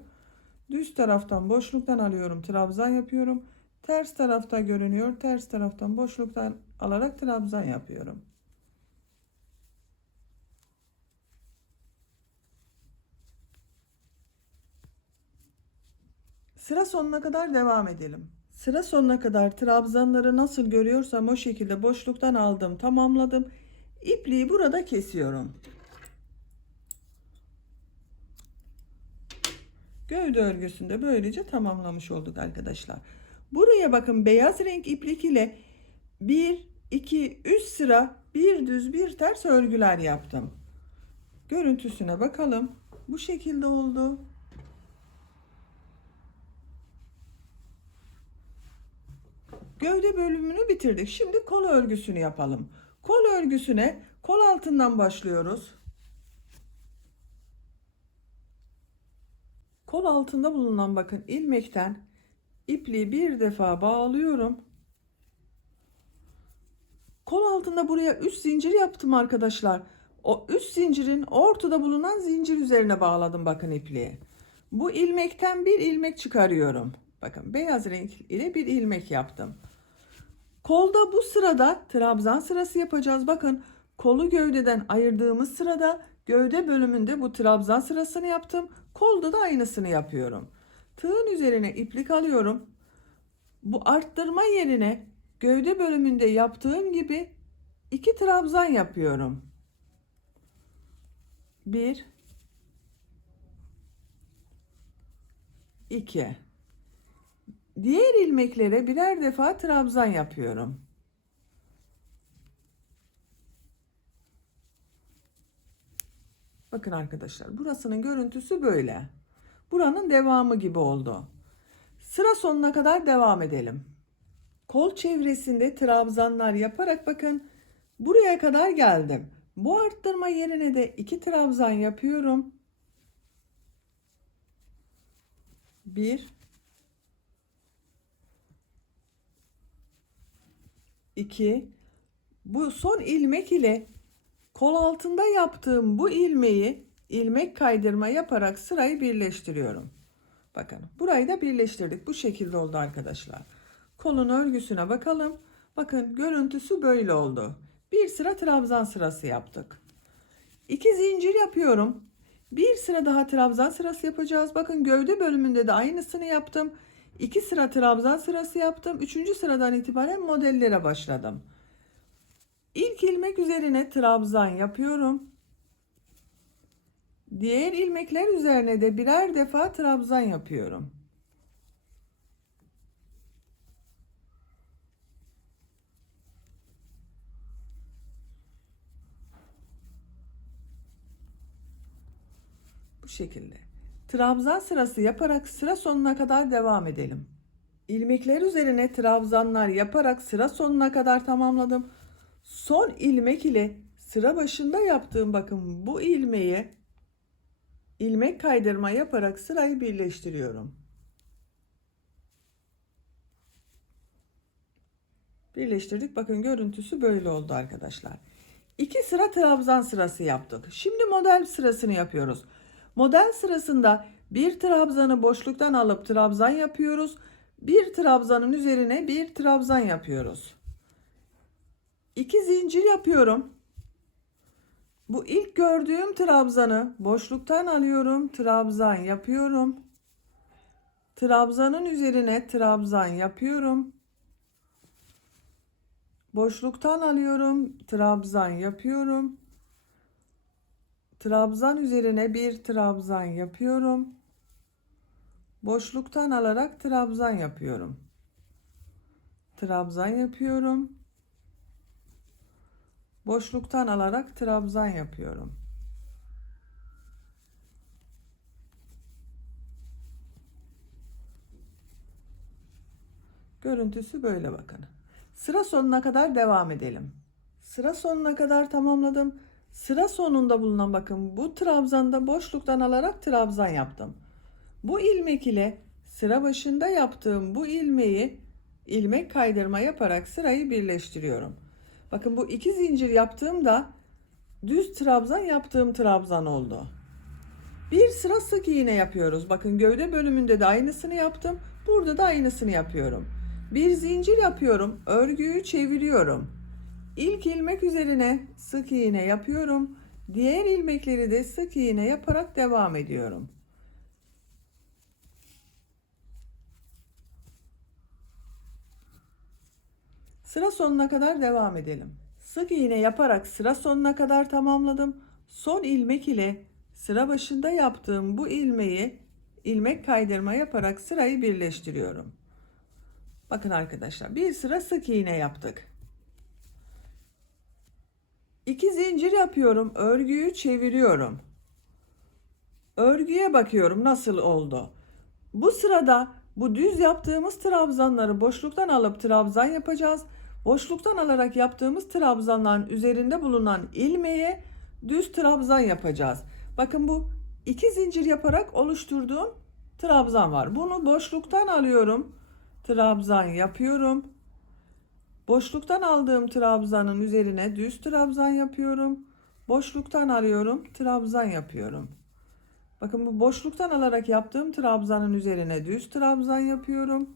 Düz taraftan boşluktan alıyorum, trabzan yapıyorum. Ters tarafta görünüyor. Ters taraftan boşluktan alarak trabzan yapıyorum. Sıra sonuna kadar devam edelim. Sıra sonuna kadar trabzanları nasıl görüyorsam o şekilde boşluktan aldım, tamamladım. İpliği burada kesiyorum. Gövde örgüsünde böylece tamamlamış olduk arkadaşlar. Buraya bakın, beyaz renk iplik ile 1, 2, 3 sıra bir düz bir ters örgüler yaptım. Görüntüsüne bakalım. Bu şekilde oldu. Gövde bölümünü bitirdik. Şimdi kol örgüsünü yapalım. Kol örgüsüne kol altından başlıyoruz. Kol altında bulunan bakın ilmekten ipliği bir defa bağlıyorum. Kol altında buraya 3 zincir yaptım arkadaşlar. O 3 zincirin ortada bulunan zincir üzerine bağladım bakın ipliği. Bu ilmekten bir ilmek çıkarıyorum. Bakın beyaz renk ile bir ilmek yaptım. Kolda bu sırada trabzan sırası yapacağız. Bakın kolu gövdeden ayırdığımız sırada gövde bölümünde bu trabzan sırasını yaptım. Kolda da aynısını yapıyorum. Tığın üzerine iplik alıyorum. Bu arttırma yerine gövde bölümünde yaptığım gibi 2 trabzan yapıyorum. 1 2. Diğer ilmeklere birer defa trabzan yapıyorum. Bakın arkadaşlar, burasının görüntüsü böyle. Buranın devamı gibi oldu. Sıra sonuna kadar devam edelim. Kol çevresinde trabzanlar yaparak bakın buraya kadar geldim. Bu arttırma yerine de 2 trabzan yapıyorum. 1 2. Bu son ilmek ile kol altında yaptığım bu ilmeği ilmek kaydırma yaparak sırayı birleştiriyorum. Bakın burayı da birleştirdik. Bu şekilde oldu arkadaşlar. Kolun örgüsüne bakalım. Bakın görüntüsü böyle oldu. Bir sıra trabzan sırası yaptık. 2 zincir yapıyorum. Bir sıra daha trabzan sırası yapacağız. Bakın gövde bölümünde de aynısını yaptım. 2 sıra trabzan sırası yaptım. 3. sıradan itibaren modellere başladım. İlk ilmek üzerine trabzan yapıyorum. Diğer ilmekler üzerine de birer defa trabzan yapıyorum. Bu şekilde. Trabzan sırası yaparak sıra sonuna kadar devam edelim. İlmekler üzerine trabzanlar yaparak sıra sonuna kadar tamamladım. Son ilmek ile sıra başında yaptığım bakın bu ilmeği ilmek kaydırma yaparak sırayı birleştiriyorum. Birleştirdik. Bakın görüntüsü böyle oldu arkadaşlar. 2 sıra trabzan sırası yaptık. Şimdi model sırasını yapıyoruz. Model sırasında bir trabzanı boşluktan alıp trabzan yapıyoruz. Bir trabzanın üzerine bir trabzan yapıyoruz. 2 zincir yapıyorum. Bu ilk gördüğüm trabzanı boşluktan alıyorum, trabzan yapıyorum. Trabzanın üzerine trabzan yapıyorum. Boşluktan alıyorum, trabzan yapıyorum. Trabzan üzerine bir trabzan yapıyorum. Boşluktan alarak trabzan yapıyorum. Trabzan yapıyorum. Boşluktan alarak trabzan yapıyorum. Görüntüsü böyle bakın. Sıra sonuna kadar devam edelim. Sıra sonuna kadar tamamladım. Sıra sonunda bulunan bakın bu trabzanda boşluktan alarak trabzan yaptım. Bu ilmek ile sıra başında yaptığım bu ilmeği ilmek kaydırma yaparak sırayı birleştiriyorum. Bakın bu 2 zincir yaptığımda düz trabzan yaptığım trabzan oldu. Bir sıra sık iğne yapıyoruz. Bakın gövde bölümünde de aynısını yaptım. Burada da aynısını yapıyorum. Bir zincir yapıyorum. Örgüyü çeviriyorum. İlk ilmek üzerine sık iğne yapıyorum. Diğer ilmekleri de sık iğne yaparak devam ediyorum. Sıra sonuna kadar devam edelim. Sık iğne yaparak sıra sonuna kadar tamamladım. Son ilmek ile sıra başında yaptığım bu ilmeği ilmek kaydırma yaparak sırayı birleştiriyorum. Bakın arkadaşlar, bir sıra sık iğne yaptık. 2 zincir yapıyorum. Örgüyü çeviriyorum. Örgüye bakıyorum nasıl oldu. Bu sırada bu düz yaptığımız trabzanları boşluktan alıp trabzan yapacağız. Boşluktan alarak yaptığımız trabzanların üzerinde bulunan ilmeğe düz trabzan yapacağız. Bakın bu 2 zincir yaparak oluşturduğum trabzan var. Bunu boşluktan alıyorum. Trabzan yapıyorum. Boşluktan aldığım trabzanın üzerine düz trabzan yapıyorum. Boşluktan alıyorum, trabzan yapıyorum. Bakın bu boşluktan alarak yaptığım trabzanın üzerine düz trabzan yapıyorum.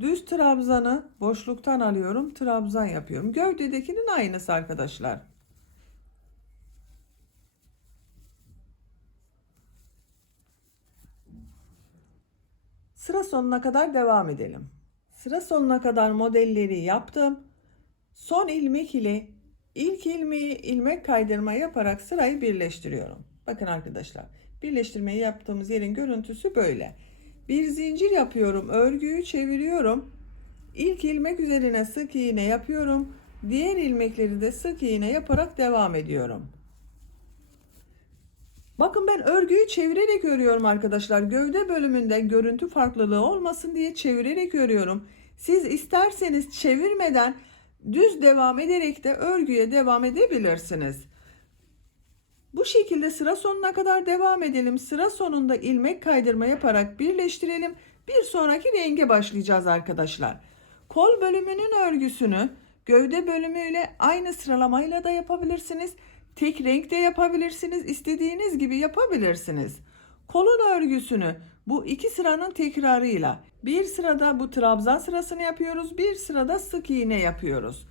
Düz trabzanı boşluktan alıyorum, trabzan yapıyorum. Gövdedekinin aynısı arkadaşlar. Sıra sonuna kadar devam edelim. Sıra sonuna kadar modelleri yaptım. Son ilmek ile ilk ilmeği ilmek kaydırma yaparak sırayı birleştiriyorum. Bakın arkadaşlar, birleştirmeyi yaptığımız yerin görüntüsü böyle. Bir zincir yapıyorum, örgüyü çeviriyorum. İlk ilmek üzerine sık iğne yapıyorum. Diğer ilmekleri de sık iğne yaparak devam ediyorum. Bakın ben örgüyü çevirerek örüyorum arkadaşlar. Gövde bölümünden görüntü farklılığı olmasın diye çevirerek örüyorum. Siz isterseniz çevirmeden düz devam ederek de örgüye devam edebilirsiniz. Bu şekilde sıra sonuna kadar devam edelim. Sıra sonunda ilmek kaydırma yaparak birleştirelim. Bir sonraki renge başlayacağız arkadaşlar. Kol bölümünün örgüsünü gövde bölümüyle aynı sıralamayla da yapabilirsiniz. Tek renk de yapabilirsiniz. İstediğiniz gibi yapabilirsiniz. Kolun örgüsünü bu iki sıranın tekrarıyla bir sırada bu trabzan sırasını yapıyoruz. Bir sırada sık iğne yapıyoruz.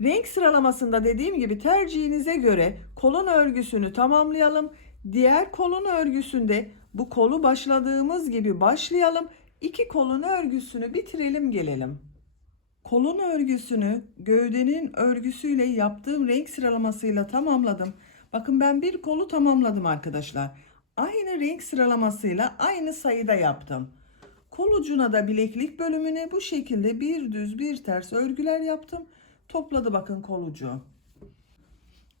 Renk sıralamasında dediğim gibi tercihinize göre kolun örgüsünü tamamlayalım. Diğer kolun örgüsünde bu kolu başladığımız gibi başlayalım. İki kolun örgüsünü bitirelim gelelim. Kolun örgüsünü gövdenin örgüsüyle yaptığım renk sıralamasıyla tamamladım. Bakın ben bir kolu tamamladım arkadaşlar. Aynı renk sıralamasıyla aynı sayıda yaptım. Kol ucuna da bileklik bölümüne bu şekilde bir düz bir ters örgüler yaptım. Topladı bakın kol ucu.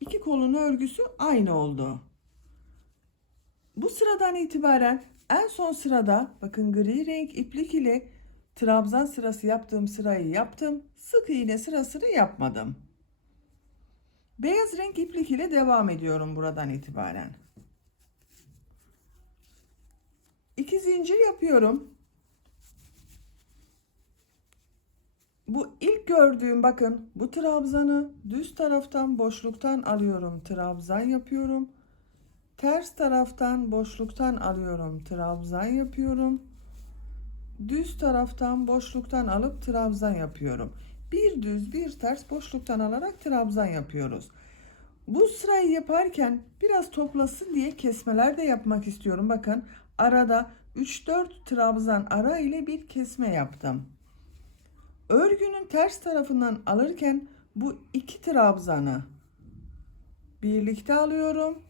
İki kolun örgüsü aynı oldu. Bu sıradan itibaren en son sırada bakın gri renk iplik ile trabzan sırası yaptığım sırayı yaptım. Sık iğne sırasını yapmadım. Beyaz renk iplik ile devam ediyorum buradan itibaren. 2 zincir yapıyorum. Bu ilk gördüğüm bakın bu trabzanı düz taraftan boşluktan alıyorum, trabzan yapıyorum. Ters taraftan boşluktan alıyorum, trabzan yapıyorum. Düz taraftan boşluktan alıp trabzan yapıyorum. Bir düz bir ters boşluktan alarak trabzan yapıyoruz. Bu sırayı yaparken biraz toplasın diye kesmeler de yapmak istiyorum. Bakın arada 3-4 trabzan ara ile bir kesme yaptım. Örgünün ters tarafından alırken bu iki trabzanı birlikte alıyorum.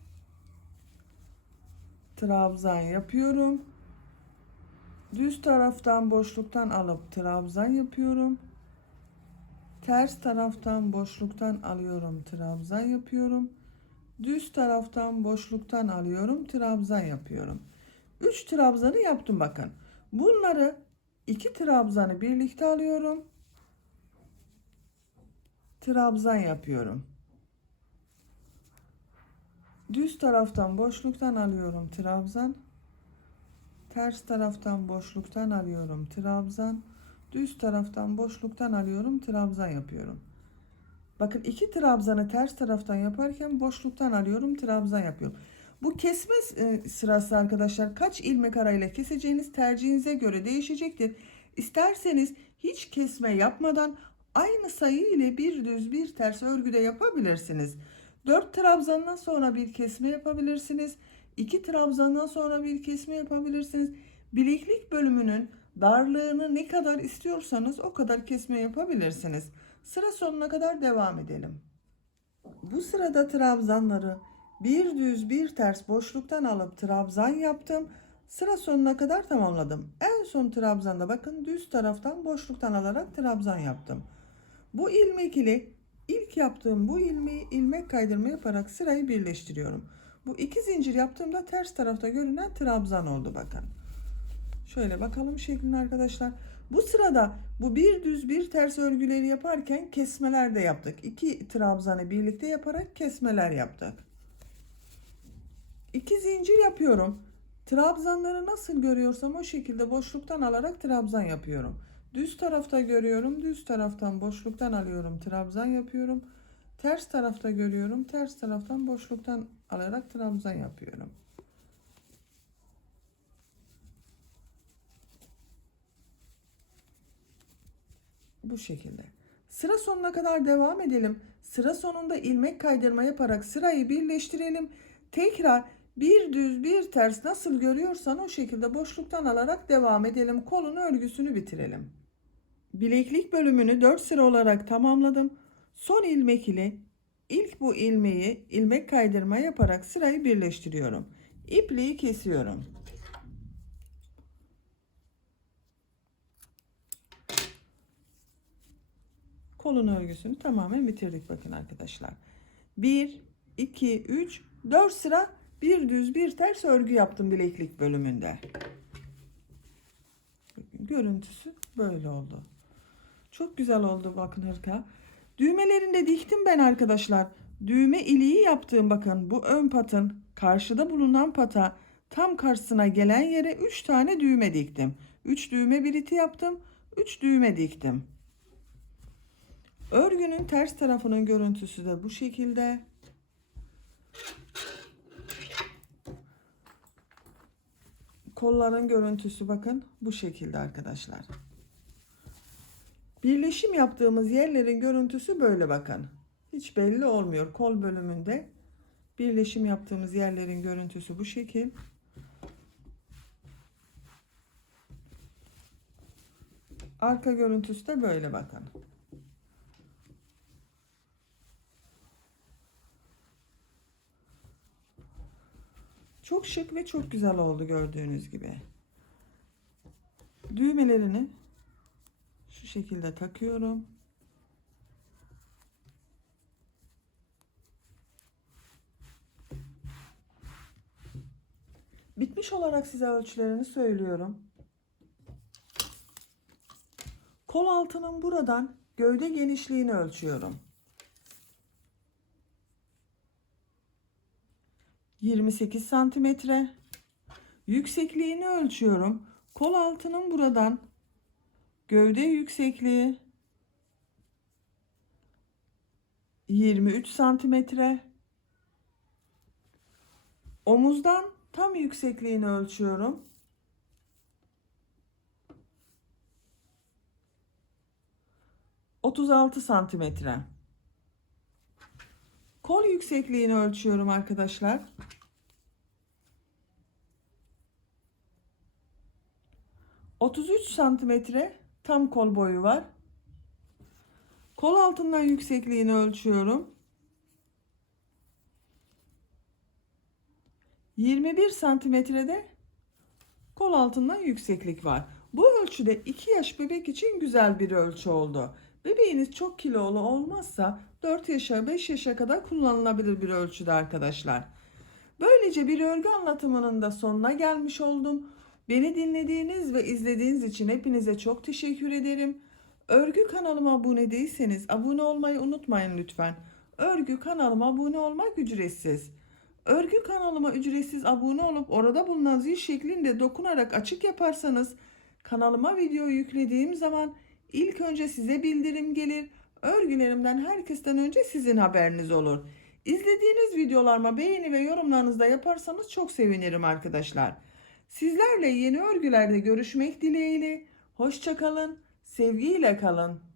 Trabzan yapıyorum. Düz taraftan boşluktan alıp trabzan yapıyorum. Ters taraftan boşluktan alıyorum, trabzan yapıyorum. Düz taraftan boşluktan alıyorum, trabzan yapıyorum. 3 trabzanı yaptım bakın. Bunları 2 trabzanı birlikte alıyorum. Trabzan yapıyorum. Düz taraftan boşluktan alıyorum, trabzan. Ters taraftan boşluktan alıyorum, trabzan. Düz taraftan boşluktan alıyorum, trabzan yapıyorum. Bakın iki trabzanı ters taraftan yaparken boşluktan alıyorum, trabzan yapıyorum. Bu kesme sırası arkadaşlar kaç ilmek arayla keseceğiniz tercihinize göre değişecektir. İsterseniz hiç kesme yapmadan aynı sayı ile bir düz bir ters örgüde yapabilirsiniz. 4 trabzandan sonra bir kesme yapabilirsiniz. 2 trabzandan sonra bir kesme yapabilirsiniz. Bileklik bölümünün darlığını ne kadar istiyorsanız o kadar kesme yapabilirsiniz. Sıra sonuna kadar devam edelim. Bu sırada trabzanları bir düz bir ters boşluktan alıp trabzan yaptım. Sıra sonuna kadar tamamladım. En son trabzanda bakın düz taraftan boşluktan alarak trabzan yaptım. Bu ilmek ile ilk yaptığım bu ilmeği ilmek kaydırma yaparak sırayı birleştiriyorum. Bu iki zincir yaptığımda ters tarafta görünen trabzan oldu bakın. Şöyle bakalım şeklini arkadaşlar. Bu sırada bu bir düz bir ters örgüleri yaparken kesmeler de yaptık. İki trabzanı birlikte yaparak kesmeler yaptık. İki zincir yapıyorum. Trabzanları nasıl görüyorsam o şekilde boşluktan alarak trabzan yapıyorum. Düz tarafta görüyorum. Düz taraftan boşluktan alıyorum. Trabzan yapıyorum. Ters tarafta görüyorum. Ters taraftan boşluktan alarak trabzan yapıyorum. Bu şekilde. Sıra sonuna kadar devam edelim. Sıra sonunda ilmek kaydırma yaparak sırayı birleştirelim. Tekrar bir düz bir ters nasıl görüyorsan o şekilde boşluktan alarak devam edelim. Kolun örgüsünü bitirelim. Bileklik bölümünü 4 sıra olarak tamamladım. Son ilmek ile ilk bu ilmeği ilmek kaydırma yaparak sırayı birleştiriyorum. İpliği kesiyorum. Kolun örgüsünü tamamen bitirdik bakın arkadaşlar. 1, 2, 3, 4 sıra bir düz bir ters örgü yaptım bileklik bölümünde. Görüntüsü böyle oldu. Çok güzel oldu bakın hırka. Düğmelerini de diktim ben arkadaşlar. Düğme iliği yaptığım bakın bu ön patın karşıda bulunan pata tam karşısına gelen yere 3 tane düğme diktim. 3 düğme biriti yaptım. 3 düğme diktim. Örgünün ters tarafının görüntüsü de bu şekilde. Kolların görüntüsü bakın bu şekilde arkadaşlar. Birleşim yaptığımız yerlerin görüntüsü böyle bakın. Hiç belli olmuyor. Kol bölümünde birleşim yaptığımız yerlerin görüntüsü bu şekil. Arka görüntüsü de böyle bakın. Çok şık ve çok güzel oldu gördüğünüz gibi. Düğmelerini şu şekilde takıyorum. Bitmiş olarak size ölçülerini söylüyorum. Kol altının buradan gövde genişliğini ölçüyorum. 28 santimetre. Yüksekliğini ölçüyorum. Kol altının buradan gövde yüksekliği 23 santimetre. Omuzdan tam yüksekliğini ölçüyorum. 36 santimetre. Kol yüksekliğini ölçüyorum arkadaşlar. 33 santimetre tam kol boyu var. Kol altından yüksekliğini ölçüyorum. 21 santimetrede kol altından yükseklik var. Bu ölçüde 2 yaş bebek için güzel bir ölçü oldu. Bebeğiniz çok kilolu olmazsa 4 yaşa 5 yaşa kadar kullanılabilir bir ölçüde arkadaşlar. Böylece bir örgü anlatımının da sonuna gelmiş oldum. Beni dinlediğiniz ve izlediğiniz için hepinize çok teşekkür ederim. Örgü kanalıma abone değilseniz abone olmayı unutmayın lütfen. Örgü kanalıma abone olmak ücretsiz. Örgü kanalıma ücretsiz abone olup orada bulunan zil şeklinde dokunarak açık yaparsanız kanalıma video yüklediğim zaman ilk önce size bildirim gelir. Örgülerimden herkesten önce sizin haberiniz olur. İzlediğiniz videolarıma beğeni ve yorumlarınızı da yaparsanız çok sevinirim arkadaşlar. Sizlerle yeni örgülerde görüşmek dileğiyle. Hoşça kalın, sevgiyle kalın.